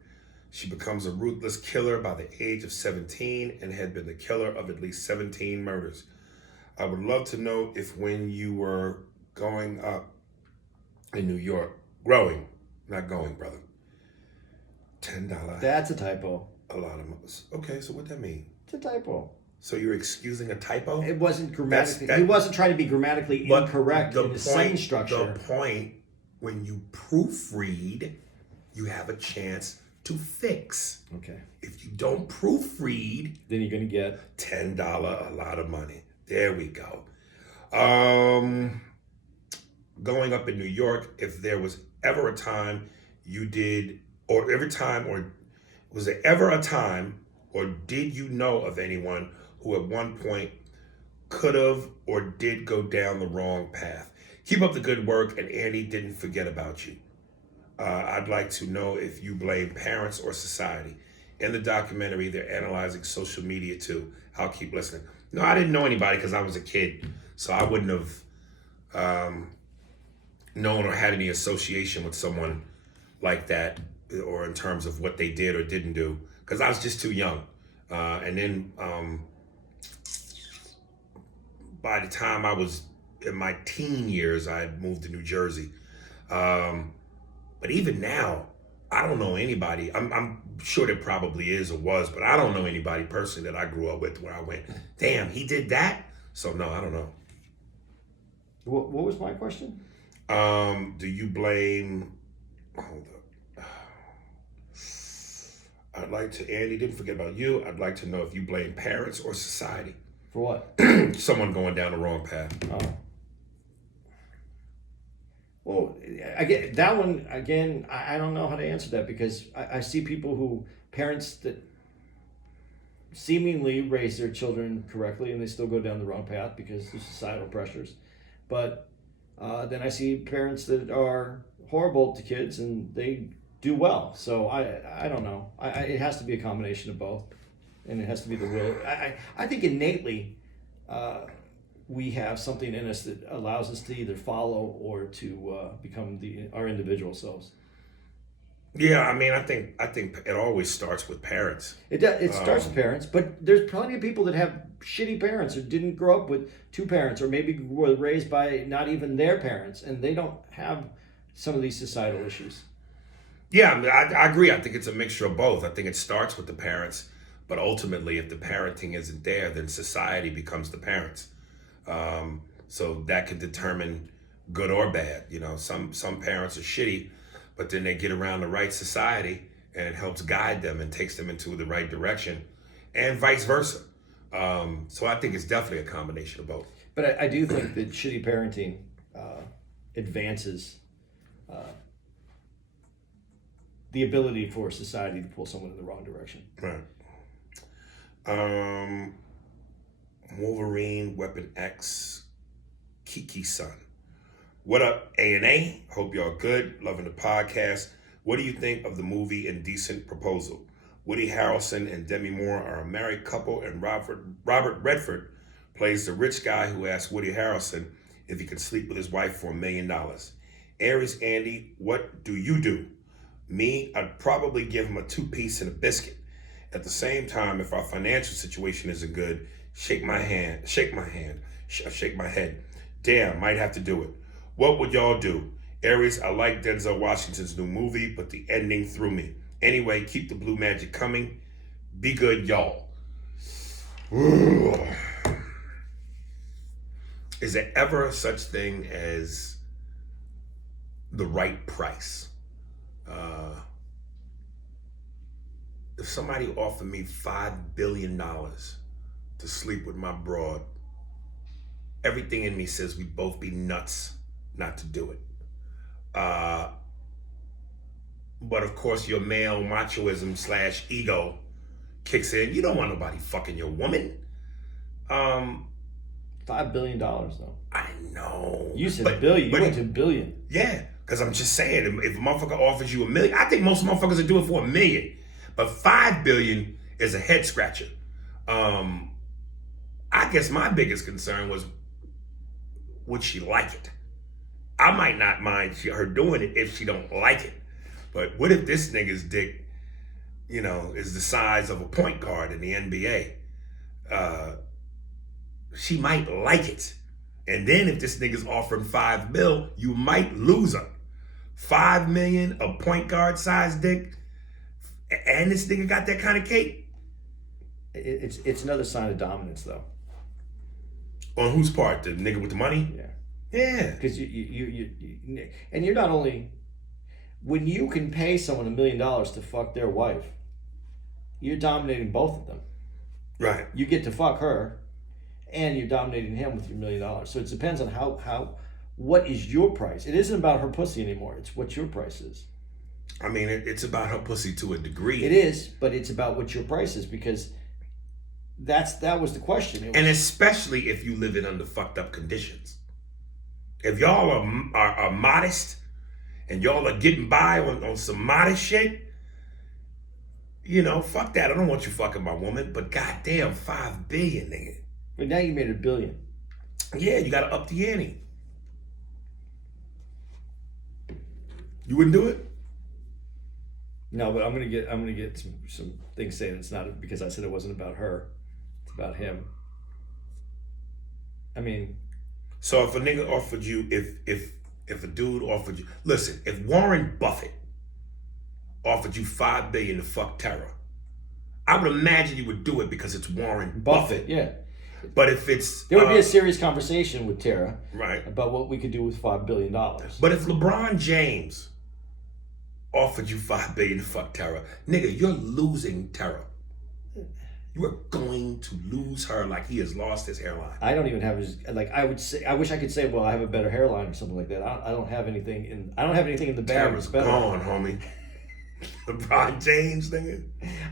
She becomes a ruthless killer by the age of 17 and had been the killer of at least 17 murders. I would love to know if when you were growing up in New York, not going, brother, $10. That's a typo. A lot of money. Okay, so what that mean? It's a typo. So you're excusing a typo? It wasn't grammatically. He wasn't trying to be grammatically incorrect in his sentence structure. The point, when you proofread, you have a chance to fix. Okay. If you don't proofread, then you're gonna get $10, a lot of money. There we go. Growing up in New York, if there was ever a time you did, or every time, or was there ever a time, or did you know of anyone who at one point could have or did go down the wrong path? Keep up the good work, and Andy didn't forget about you. I'd like to know if you blame parents or society. In the documentary, they're analyzing social media too. I'll keep listening. No, I didn't know anybody because I was a kid, so I wouldn't have known or had any association with someone like that, or in terms of what they did or didn't do, because I was just too young. And then by the time I was in my teen years, I had moved to New Jersey. But even now, I don't know anybody. I'm sure there probably is or was, but I don't know anybody personally that I grew up with where I went, damn, he did that? So no, I don't know. What was my question? Do you blame, hold up. Andy didn't forget about you. I'd like to know if you blame parents or society. For what? Someone going down the wrong path. Oh. Well, I get that one again. I don't know how to answer that, because I see parents that seemingly raise their children correctly and they still go down the wrong path because of societal pressures. But then I see parents that are horrible to kids and they do well. So I don't know. It has to be a combination of both, and it has to be the will. I think innately we have something in us that allows us to either follow or to become our individual selves. Yeah, I mean, I think it always starts with parents. It starts with parents, but there's plenty of people that have shitty parents or didn't grow up with two parents, or maybe were raised by not even their parents, and they don't have some of these societal issues. Yeah, I agree. I think it's a mixture of both. I think it starts with the parents, but ultimately, if the parenting isn't there, then society becomes the parents. So that can determine good or bad. You know, some parents are shitty, but then they get around the right society and it helps guide them and takes them into the right direction, and vice versa. So I think it's definitely a combination of both. But I do think that shitty parenting advances the ability for society to pull someone in the wrong direction. Right. Wolverine, Weapon X, Kiki's son. What up, A&A? Hope y'all good. Loving the podcast. What do you think of the movie Indecent Proposal? Woody Harrelson and Demi Moore are a married couple, and Robert Redford plays the rich guy who asks Woody Harrelson if he could sleep with his wife for $1 million. Aries Andy, what do you do? Me, I'd probably give him a 2-piece and a biscuit. At the same time, if our financial situation isn't good, shake my head. Damn, might have to do it. What would y'all do? Aries, I like Denzel Washington's new movie, but the ending threw me. Anyway, keep the blue magic coming. Be good, y'all. Is there ever such thing as the right price? If somebody offered me $5 billion to sleep with my broad, everything in me says we'd both be nuts not to do it. But of course, your male machoism / ego kicks in. You don't want nobody fucking your woman. $5 billion though. I know. You said billion. You went to billion. Yeah, because I'm just saying, if a motherfucker offers you $1 million, I think most motherfuckers would do it for $1 million. But $5 billion is a head scratcher. I guess my biggest concern was, would she like it? I might not mind her doing it if she don't like it. But what if this nigga's dick, is the size of a point guard in the NBA? She might like it. And then if this nigga's offering $5 million, you might lose her. $5 million, a point guard size dick, and this nigga got that kind of cake. It's another sign of dominance, though. On whose part? The nigga with the money? Yeah. Yeah. Because you and you're not only, when you can pay someone $1 million to fuck their wife, you're dominating both of them. Right. You get to fuck her, and you're dominating him with your $1 million. So it depends on what is your price. It isn't about her pussy anymore. It's what your price is. I mean, it's about her pussy to a degree. It is, but it's about what your price is, because that was the question. And especially if you live in under fucked up conditions. If y'all are modest and y'all are getting by on some modest shit, fuck that. I don't want you fucking my woman, but goddamn, $5 billion, nigga. But now you made $1 billion. Yeah, you gotta up the ante. You wouldn't do it? No, but I'm gonna get some things saying it's not because I said it wasn't about her. It's about him. I mean, so if a nigga offered you, if a dude offered you, listen, if Warren Buffett offered you $5 billion to fuck Tara, I would imagine you would do it because it's Warren Buffett. Yeah. But if it's there would be a serious conversation with Tara, right, about what we could do with $5 billion. But if LeBron James offered you $5 billion to fuck Tara, nigga, you're losing Tara. You are going to lose her like he has lost his hairline. I don't even have his, like, I would say, I wish I could say, well, I have a better hairline or something like that. I don't have anything in the bag. Tara's gone, homie. LeBron James, nigga.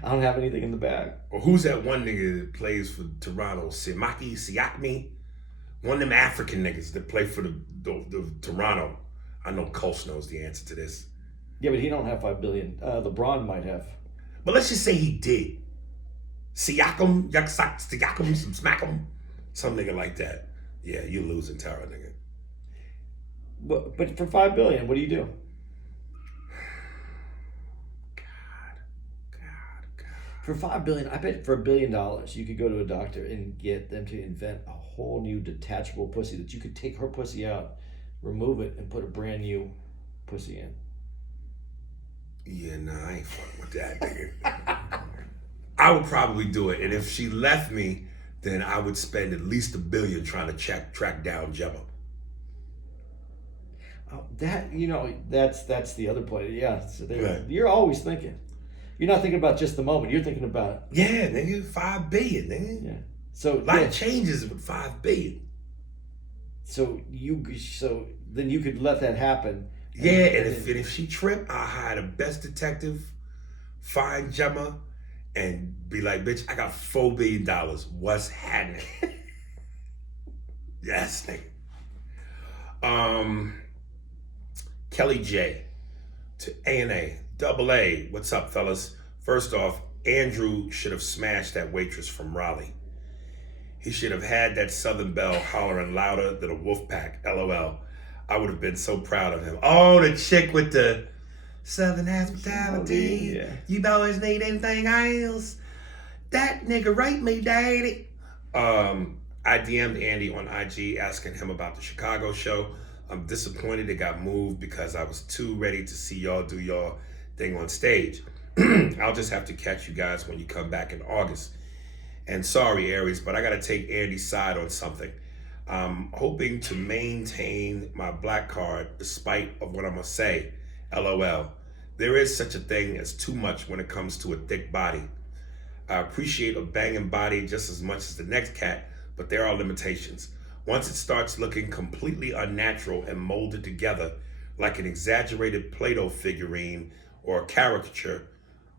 I don't have anything in the bag. Or who's that one nigga that plays for Toronto? Siakmi? One of them African niggas that play for the Toronto. I know Coach knows the answer to this. Yeah, but he don't have $5 billion. LeBron might have. But let's just say he did. Siakam, some smack'em, some nigga like that. Yeah, you losing Tara, nigga. But for $5 billion, what do you do? For $5 billion, I bet for $1 billion, you could go to a doctor and get them to invent a whole new detachable pussy that you could take her pussy out, remove it, and put a brand new pussy in. Yeah, nah, I ain't fucking with that, nigga. I would probably do it, and if she left me, then I would spend at least $1 billion trying to track down Gemma. Oh, that's the other play. Yeah, so right. You're always thinking. You're not thinking about just the moment. You're thinking about nigga, $5 billion, nigga. Yeah. So a lot changes with $5 billion. So then you could let that happen. And if she tripped, I'll hire the best detective, find Gemma, and be like, bitch, I got $4 billion. What's happening? Yes, nigga. Kelly J to A&A. Double A, what's up, fellas? First off, Andrew should have smashed that waitress from Raleigh. He should have had that Southern Belle hollering louder than a wolf pack. LOL. I would have been so proud of him. Oh, the chick with the Southern hospitality. Yeah. You always need anything else. That nigga raped me, daddy. I DM'd Andy on IG asking him about the Chicago show. I'm disappointed it got moved because I was too ready to see y'all do y'all thing on stage. I'll just have to catch you guys when you come back in August. And sorry, Aries, but I gotta take Andy's side on something. I'm hoping to maintain my black card despite of what I'm gonna say. LOL. There is such a thing as too much when it comes to a thick body. I appreciate a banging body just as much as the next cat, but there are limitations. Once it starts looking completely unnatural and molded together like an exaggerated Play-Doh figurine or a caricature,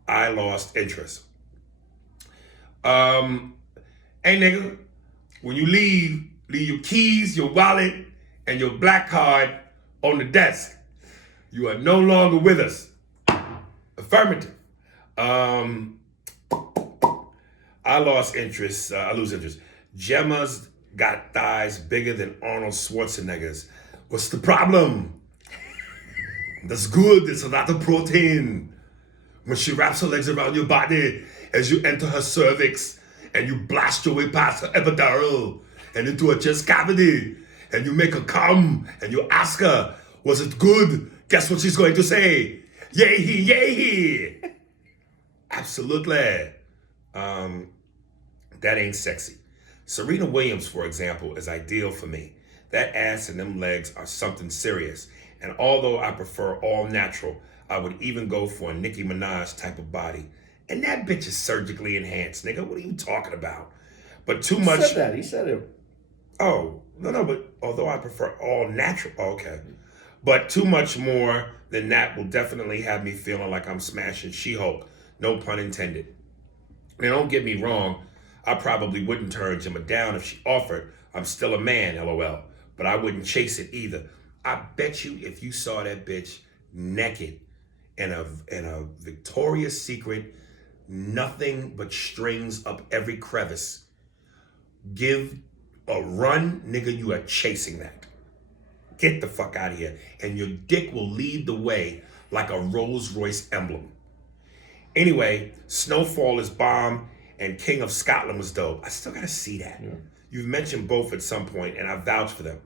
I lost interest. Hey nigga, when you leave your keys, your wallet, and your black card on the desk. You are no longer with us. Affirmative. I lose interest. Gemma's got thighs bigger than Arnold Schwarzenegger's. What's the problem? That's good. It's a lot of protein. When she wraps her legs around your body as you enter her cervix and you blast your way past her epidural and into her chest cavity and you make her come and you ask her, was it good? Guess what she's going to say? Yay, yay. Absolutely. That ain't sexy. Serena Williams, for example, is ideal for me. That ass and them legs are something serious. And although I prefer all natural, I would even go for a Nicki Minaj type of body. And that bitch is surgically enhanced, nigga. What are you talking about? But too much. He said that. He said it. Oh, no, but although I prefer all natural, okay. But too much more than that will definitely have me feeling like I'm smashing She-Hulk. No pun intended. Now, don't get me wrong. I probably wouldn't turn Gemma down if she offered. I'm still a man, LOL. But I wouldn't chase it either. I bet you if you saw that bitch naked in a Victoria's Secret, nothing but strings up every crevice, give a run, nigga, you are chasing that. Get the fuck out of here. And your dick will lead the way like a Rolls Royce emblem. Anyway, Snowfall is bomb and King of Scotland was dope. I still gotta see that. Yeah. You've mentioned both at some point and I vouch for them.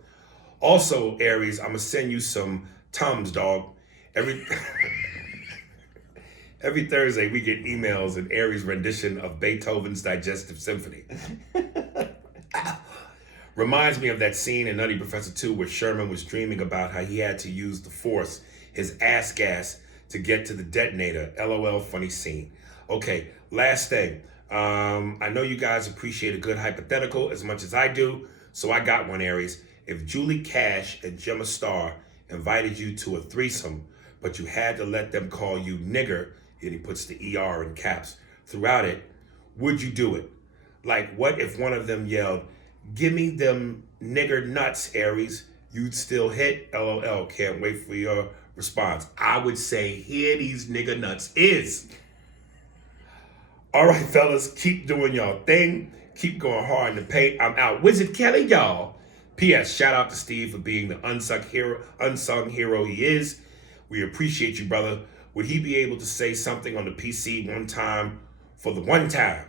Also, Aries, I'm gonna send you some Tums, dog. Every Thursday we get emails in Aries' rendition of Beethoven's Digestive Symphony. Reminds me of that scene in Nutty Professor 2 where Sherman was dreaming about how he had to use the Force, his ass gas, to get to the detonator. LOL, funny scene. Okay, last thing. I know you guys appreciate a good hypothetical as much as I do, so I got one, Aries. If Julie Cash and Gemma Starr invited you to a threesome, but you had to let them call you nigger, and he puts the ER in caps throughout it, would you do it? Like, what if one of them yelled, "Give me them nigger nuts, Aries"? You'd still hit? LOL, can't wait for your response. I would say, here these nigger nuts is. All right, fellas, keep doing y'all thing. Keep going hard in the paint. I'm out. Wizard Kelly, y'all. P.S. Shout out to Steve for being the unsung hero he is. We appreciate you, brother. Would he be able to say something on the PC one time for the one time?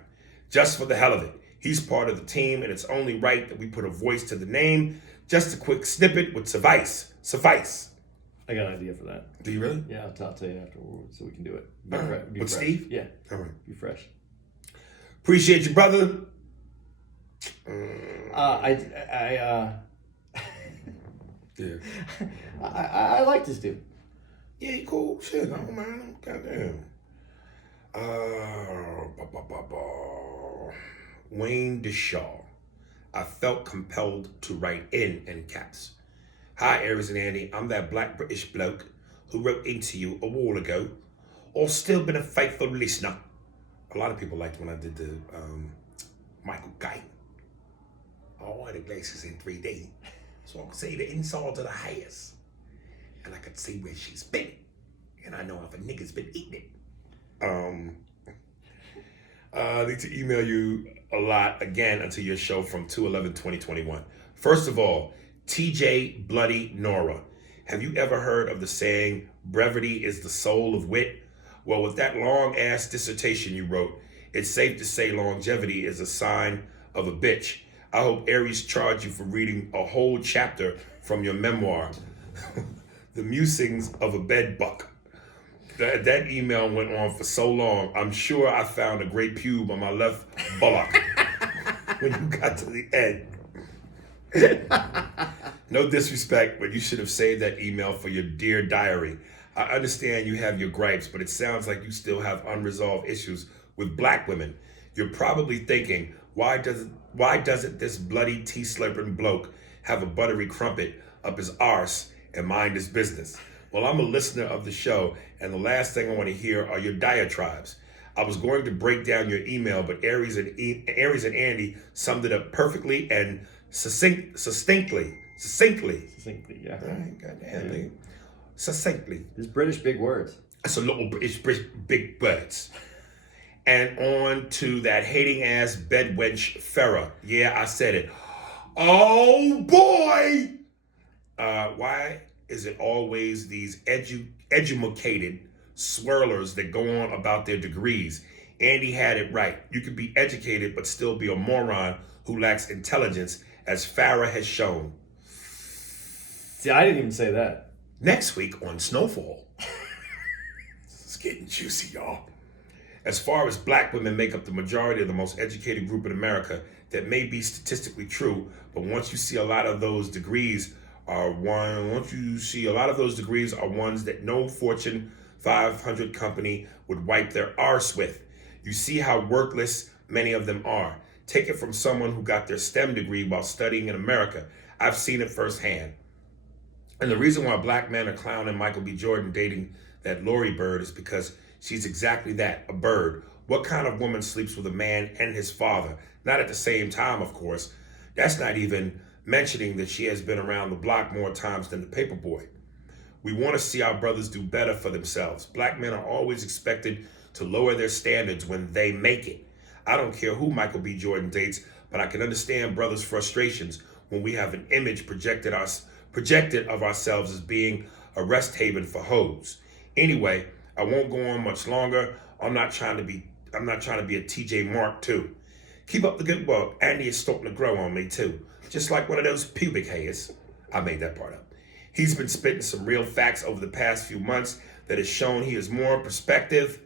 Just for the hell of it. He's part of the team, and it's only right that we put a voice to the name. Just a quick snippet would suffice. I got an idea for that. Do you really? Yeah, I'll tell you afterwards so we can do it. Be with fresh. Steve? Yeah. All right. Be fresh. Appreciate you, brother. Yeah. I like this dude. Yeah, he cool. Shit, I don't mind him. Goddamn. Wayne Deshaw. I felt compelled to write in caps. Hi, Aries and Andy. I'm that black British bloke who wrote into you a while ago, or still been a faithful listener. A lot of people liked when I did the Michael Guyton. Oh, the glaciers in 3D. So I could see the inside of the hairs. And I could see where she's been. And I know if a nigga's been eating it. I need to email you a lot again until your show from 2/11/2021. First of all, TJ Bloody Nora. Have you ever heard of the saying, brevity is the soul of wit? Well, with that long ass dissertation you wrote, it's safe to say longevity is a sign of a bitch. I hope Aries charged you for reading a whole chapter from your memoir, The Musings of a Bedbuck. That email went on for so long, I'm sure I found a great pube on my left bullock when you got to the end. No disrespect, but you should have saved that email for your dear diary. I understand you have your gripes, but it sounds like you still have unresolved issues with black women. You're probably thinking, why doesn't this bloody tea-slurping bloke have a buttery crumpet up his arse and mind his business? Well, I'm a listener of the show, and the last thing I want to hear are your diatribes. I was going to break down your email, but Aries and Andy summed it up perfectly and succinctly. Succinctly, yeah. Right, goddamn, yeah. Succinctly. There's British big words. That's a little British big words. And on to that hating ass bedwench Farrah. Yeah, I said it. Oh boy! Why is it always these educated swirlers that go on about their degrees? Andy had it right. You could be educated but still be a moron who lacks intelligence, as Farrah has shown. See, I didn't even say that. Next week on Snowfall. It's getting juicy, y'all. As far as black women make up the majority of the most educated group in America, that may be statistically true, but once you see a lot of those degrees are ones that no Fortune 500 company would wipe their arse with. You see how worthless many of them are. Take it from someone who got their STEM degree while studying in America. I've seen it firsthand. And the reason why black men are clowning Michael B. Jordan dating that Lori bird is because she's exactly that, a bird. What kind of woman sleeps with a man and his father? Not at the same time, of course. That's not even mentioning that she has been around the block more times than the paperboy. We want to see our brothers do better for themselves. Black men are always expected to lower their standards when they make it. I don't care who Michael B. Jordan dates, but I can understand brothers' frustrations when we have an image projected of ourselves as being a rest haven for hoes. Anyway, I won't go on much longer. I'm not trying to be a TJ Mark too. Keep up the good work. Andy is starting to grow on me too. Just like one of those pubic hairs. I made that part up. He's been spitting some real facts over the past few months that has shown he is more perceptive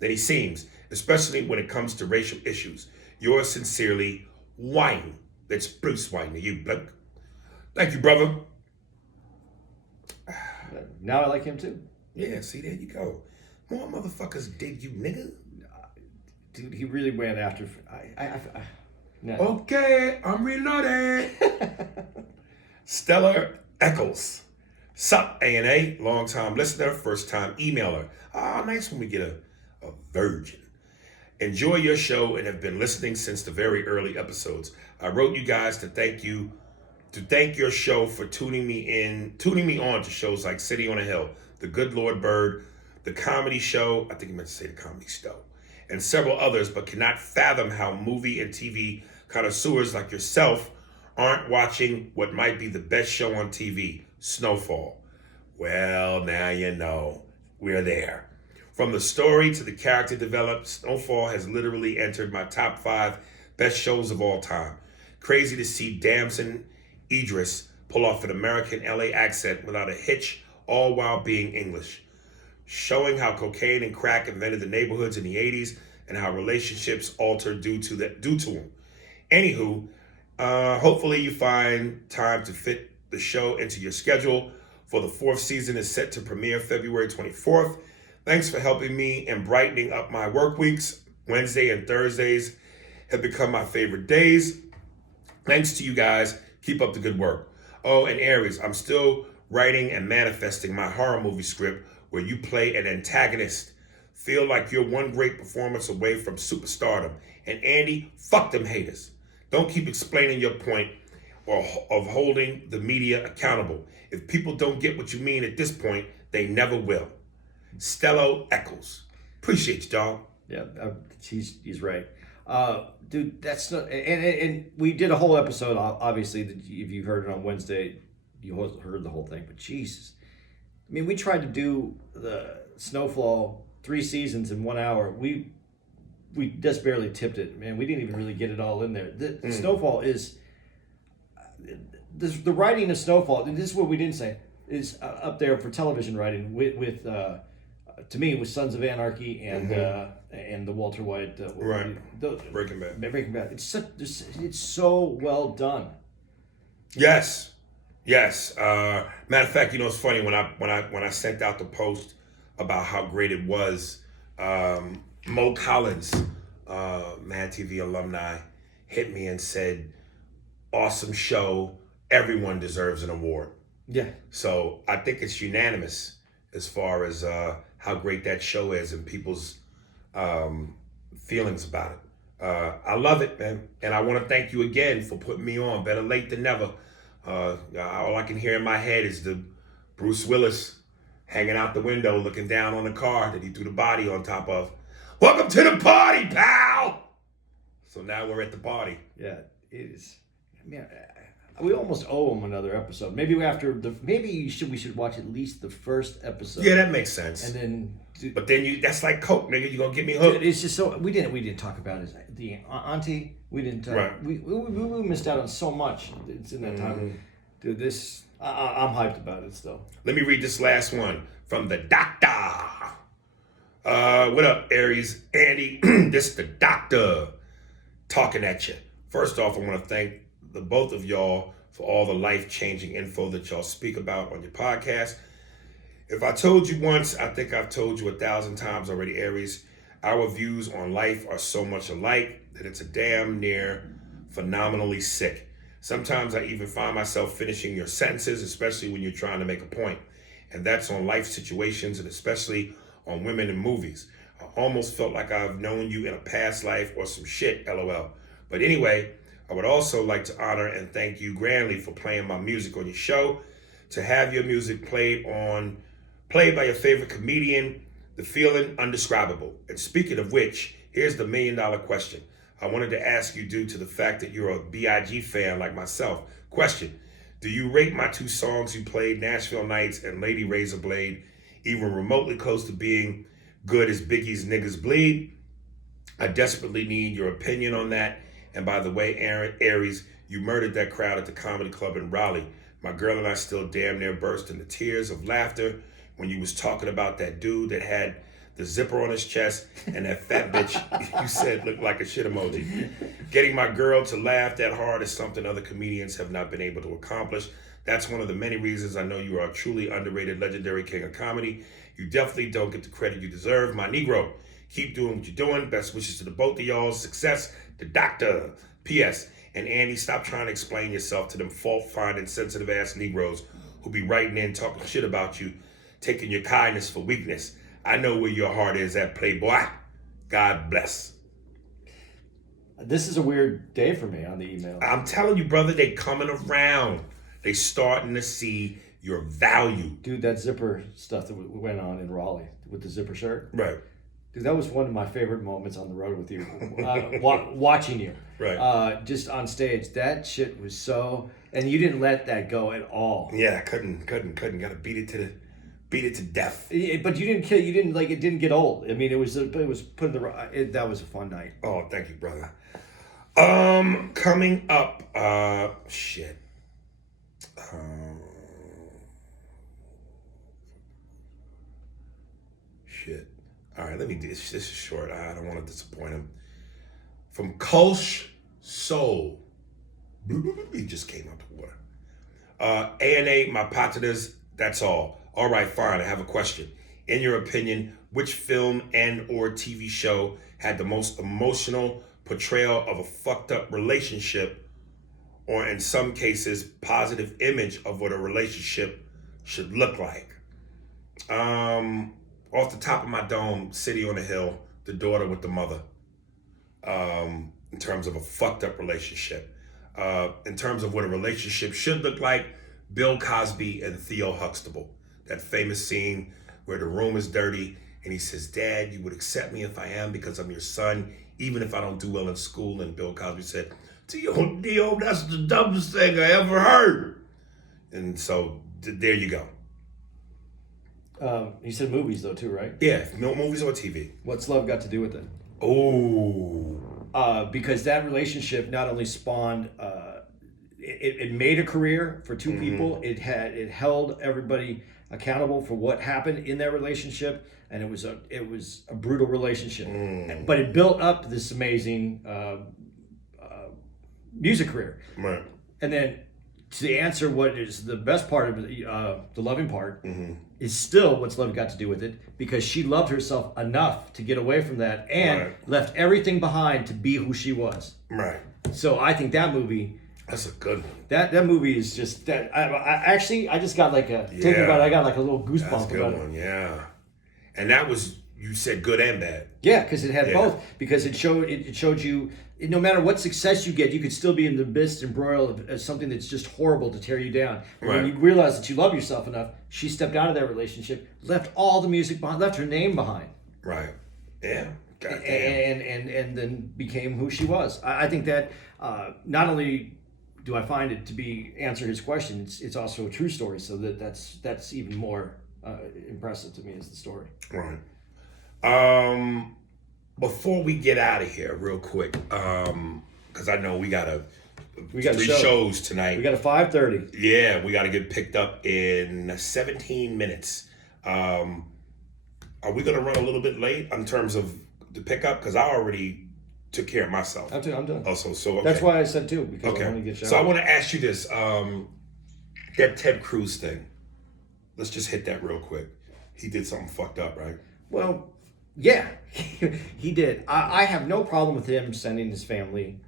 than he seems, especially when it comes to racial issues. Yours sincerely, Wine. That's Bruce Wine to you, bloke. Thank you, brother. Now I like him too. Yeah, see, there you go. More motherfuckers dig you, nigga. Dude, he really went after. No. Okay, I'm reloaded. Stellar Eccles. Sup, A&A, long-time listener, first-time emailer. Nice when we get a virgin. Enjoy your show and have been listening since the very early episodes. I wrote you guys to thank your show for tuning me on to shows like City on a Hill, The Good Lord Bird, The Comedy Show, I think he meant to say The Comedy Show, and several others, but cannot fathom how movie and TV connoisseurs like yourself aren't watching what might be the best show on TV, Snowfall. Well, now you know. We're there. From the story to the character developed, Snowfall has literally entered my top 5 best shows of all time. Crazy to see Damson Idris pull off an American LA accent without a hitch, all while being English. Showing how cocaine and crack invented the neighborhoods in the 80s and how relationships altered due to them. Anywho, hopefully you find time to fit the show into your schedule, for the 4th season is set to premiere February 24th. Thanks for helping me and brightening up my work weeks. Wednesday and Thursdays have become my favorite days. Thanks to you guys. Keep up the good work. Oh, and Aries, I'm still writing and manifesting my horror movie script where you play an antagonist. Feel like you're one great performance away from superstardom. And Andy, fuck them haters. Don't keep explaining your point or of holding the media accountable. If people don't get what you mean at this point, they never will. Stello Eccles. Appreciate you, dog. Yeah, he's right. Dude, that's not, and we did a whole episode, obviously, if you heard it on Wednesday, you heard the whole thing, but Jesus. I mean, we tried to do the Snowfall 3 seasons in 1 hour. We just barely tipped it, man. We didn't even really get it all in there. The Snowfall is, the writing of Snowfall, and this is what we didn't say, is up there for television writing with to me, with Sons of Anarchy and the Walter White. Right. Breaking Bad. Breaking Bad. It's so well done. Yes. Matter of fact, you know, it's funny when I sent out the post about how great it was. Mo Collins, Mad TV alumni, hit me and said, "Awesome show. Everyone deserves an award." Yeah. So I think it's unanimous as far as how great that show is and people's feelings about it. I love it, man. And I want to thank you again for putting me on. Better late than never. All I can hear in my head is the Bruce Willis hanging out the window looking down on the car that he threw the body on top of. Welcome to the party, pal! So now we're at the party. Yeah, it is. Man, We almost owe him another episode. Maybe we should watch at least the first episode. Yeah, that makes sense. And then. But then that's like Coke, nigga. You gonna get me hooked? It's just so we didn't talk about the auntie. We didn't. Right. We missed out on so much. It's in that time, dude. I'm hyped about it still. Let me read this last one from the doctor. What up, Aries? Andy, this is the doctor talking at you. First off, I want to thank the both of y'all for all the life-changing info that y'all speak about on your podcast. If I told you once, I think I've told you 1,000 times already, Aries. Our views on life are so much alike that it's a damn near phenomenally sick. Sometimes I even find myself finishing your sentences, especially when you're trying to make a point. And that's on life situations and especially on women in movies. I almost felt like I've known you in a past life or some shit, LOL. But anyway, I would also like to honor and thank you grandly for playing my music on your show. To have your music played by your favorite comedian, the feeling undescribable. And speaking of which, here's the $1 million question. I wanted to ask you due to the fact that you're a B.I.G. fan like myself. Question, do you rate my 2 songs you played, Nashville Nights and Lady Razor Blade, even remotely close to being good as Biggie's Niggas Bleed? I desperately need your opinion on that. And by the way, Aries, you murdered that crowd at the comedy club in Raleigh. My girl and I still damn near burst into tears of laughter when you was talking about that dude that had the zipper on his chest and that fat bitch you said looked like a shit emoji. Getting my girl to laugh that hard is something other comedians have not been able to accomplish. That's one of the many reasons I know you are a truly underrated legendary king of comedy. You definitely don't get the credit you deserve. My Negro, keep doing what you're doing. Best wishes to the both of y'all. Success, the doctor. P.S. And Andy, stop trying to explain yourself to them fault-finding, sensitive-ass Negroes who be writing in talking shit about you, taking your kindness for weakness. I know where your heart is at, Playboy. God bless. This is a weird day for me on the email. I'm telling you, brother, they coming around. They starting to see your value. Dude, that zipper stuff that went on in Raleigh with the zipper shirt. Right. Dude, that was one of my favorite moments on the road with you. Watching you. Right. Just on stage. That shit was so... And you didn't let that go at all. Yeah, couldn't. Gotta beat it to death. But you didn't kill. You didn't like. It didn't get old. I mean, it was put in the. That was a fun night. Oh, thank you, brother. Coming up. Shit. Shit. All right, let me do this. This is short. I don't want to disappoint him. From Kolsch Soul. He just came out the water. A&A, my partners, that's all. All right, fine, I have a question. In your opinion, which film and or TV show had the most emotional portrayal of a fucked up relationship, or in some cases, positive image of what a relationship should look like? Off the top of my dome, City on the Hill, The Daughter with the Mother. In terms of a fucked up relationship. In terms of what a relationship should look like, Bill Cosby and Theo Huxtable. That famous scene where the room is dirty and he says, Dad, you would accept me if I am because I'm your son, even if I don't do well in school. And Bill Cosby said, Theo, that's the dumbest thing I ever heard. And so there you go. You said movies though too, right? Yeah, no movies or TV. What's love got to do with it? Oh. Because that relationship not only spawned, it made a career for two people. It held everybody accountable for what happened in that relationship, and it was a brutal relationship. But it built up this amazing music career. Right. And then to answer what is the best part of the loving part is still what's love got to do with it, because she loved herself enough to get away from that and left everything behind to be who she was. Right. So I think that movie. That's a good one. That movie is just that. I just got like a thinking about it. I got like a little goosebump That's a good about one. it. Yeah. And that was, you said good and bad. Yeah, because it had both. Because it showed you no matter what success you get, you could still be in the midst and broil of something that's just horrible to tear you down. Right. When you realize that you love yourself enough, she stepped out of that relationship, left all the music behind, left her name behind. Right. Yeah. And then became who she was. I think that not only do I find it to be answer his question? It's also a true story, so that's even more impressive to me as the story. Right. Before we get out of here, real quick, because I know we got three shows tonight. We got a 5:30. Yeah, we got to get picked up in 17 minutes. Are we gonna run a little bit late in terms of the pickup? Because I already took care of myself. I'm done. Also, so okay. That's why I said two, because I want to get showered. So I want to ask you this: that Ted Cruz thing. Let's just hit that real quick. He did something fucked up, right? Well, yeah, he did. I have no problem with him sending his family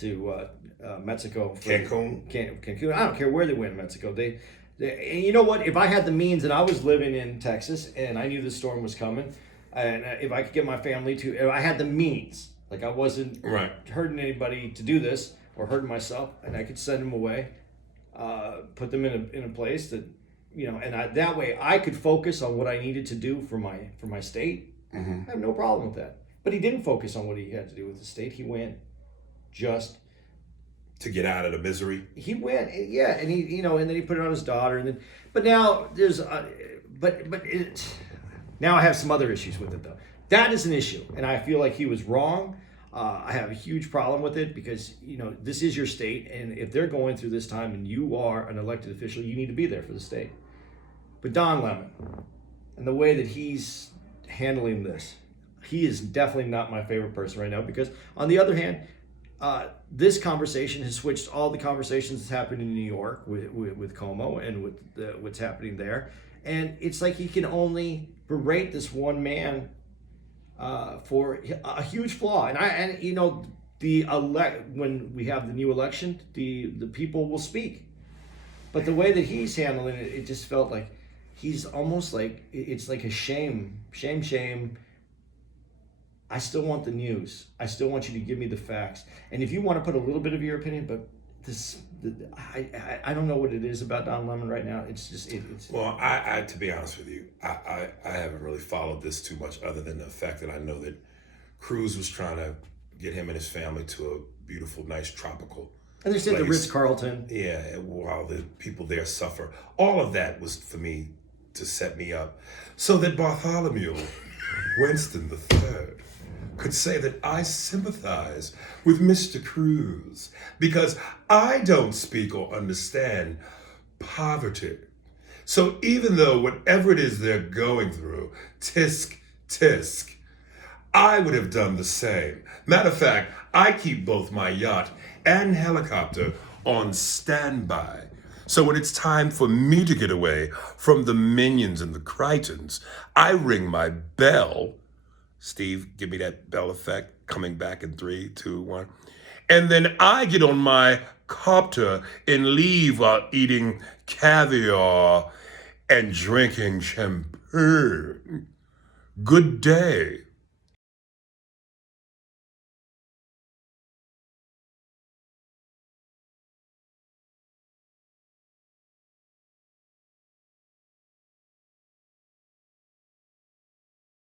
to Mexico. Cancun. I don't care where they went in Mexico. They, and you know what? If I had the means and I was living in Texas and I knew the storm was coming, and if I could get my family to, if I had the means, like I wasn't hurting anybody to do this or hurting myself, and I could send them away, put them in a place that, you know, and that way I could focus on what I needed to do for my state. Mm-hmm. I have no problem with that. But he didn't focus on what he had to do with the state. He went just to get out of the misery. He went, yeah, and he, you know, and then he put it on his daughter, and then, but now there's, now I have some other issues with it though. That is an issue, and I feel like he was wrong. I have a huge problem with it because, you know, this is your state, and if they're going through this time and you are an elected official, you need to be there for the state. But Don Lemon, and the way that he's handling this, he is definitely not my favorite person right now, because on the other hand, this conversation has switched all the conversations that's happened in New York with Como and with what's happening there, and it's like he can only berate this one man for a huge flaw. And you know, when we have the new election, the people will speak, but the way that he's handling it, it just felt like he's almost like it's like a shame. I still want the news. I still want you to give me the facts. And if you want to put a little bit of your opinion, but I don't know what it is about Don Lemon right now. It's just it's. Well, I to be honest with you, I haven't really followed this too much, other than the fact that I know that Cruz was trying to get him and his family to a beautiful, nice tropical. And they said the Ritz-Carlton. Yeah, while the people there suffer. All of that was for me to set me up, so that Bartholomew Winston III could say that I sympathize with Mr. Cruz because I don't speak or understand poverty. So even though whatever it is they're going through, tisk, I would have done the same. Matter of fact, I keep both my yacht and helicopter on standby. So when it's time for me to get away from the minions and the Crichtons, I ring my bell. Steve, give me that bell effect, coming back in 3, 2, 1. And then I get on my copter and leave while eating caviar and drinking champagne. Good day.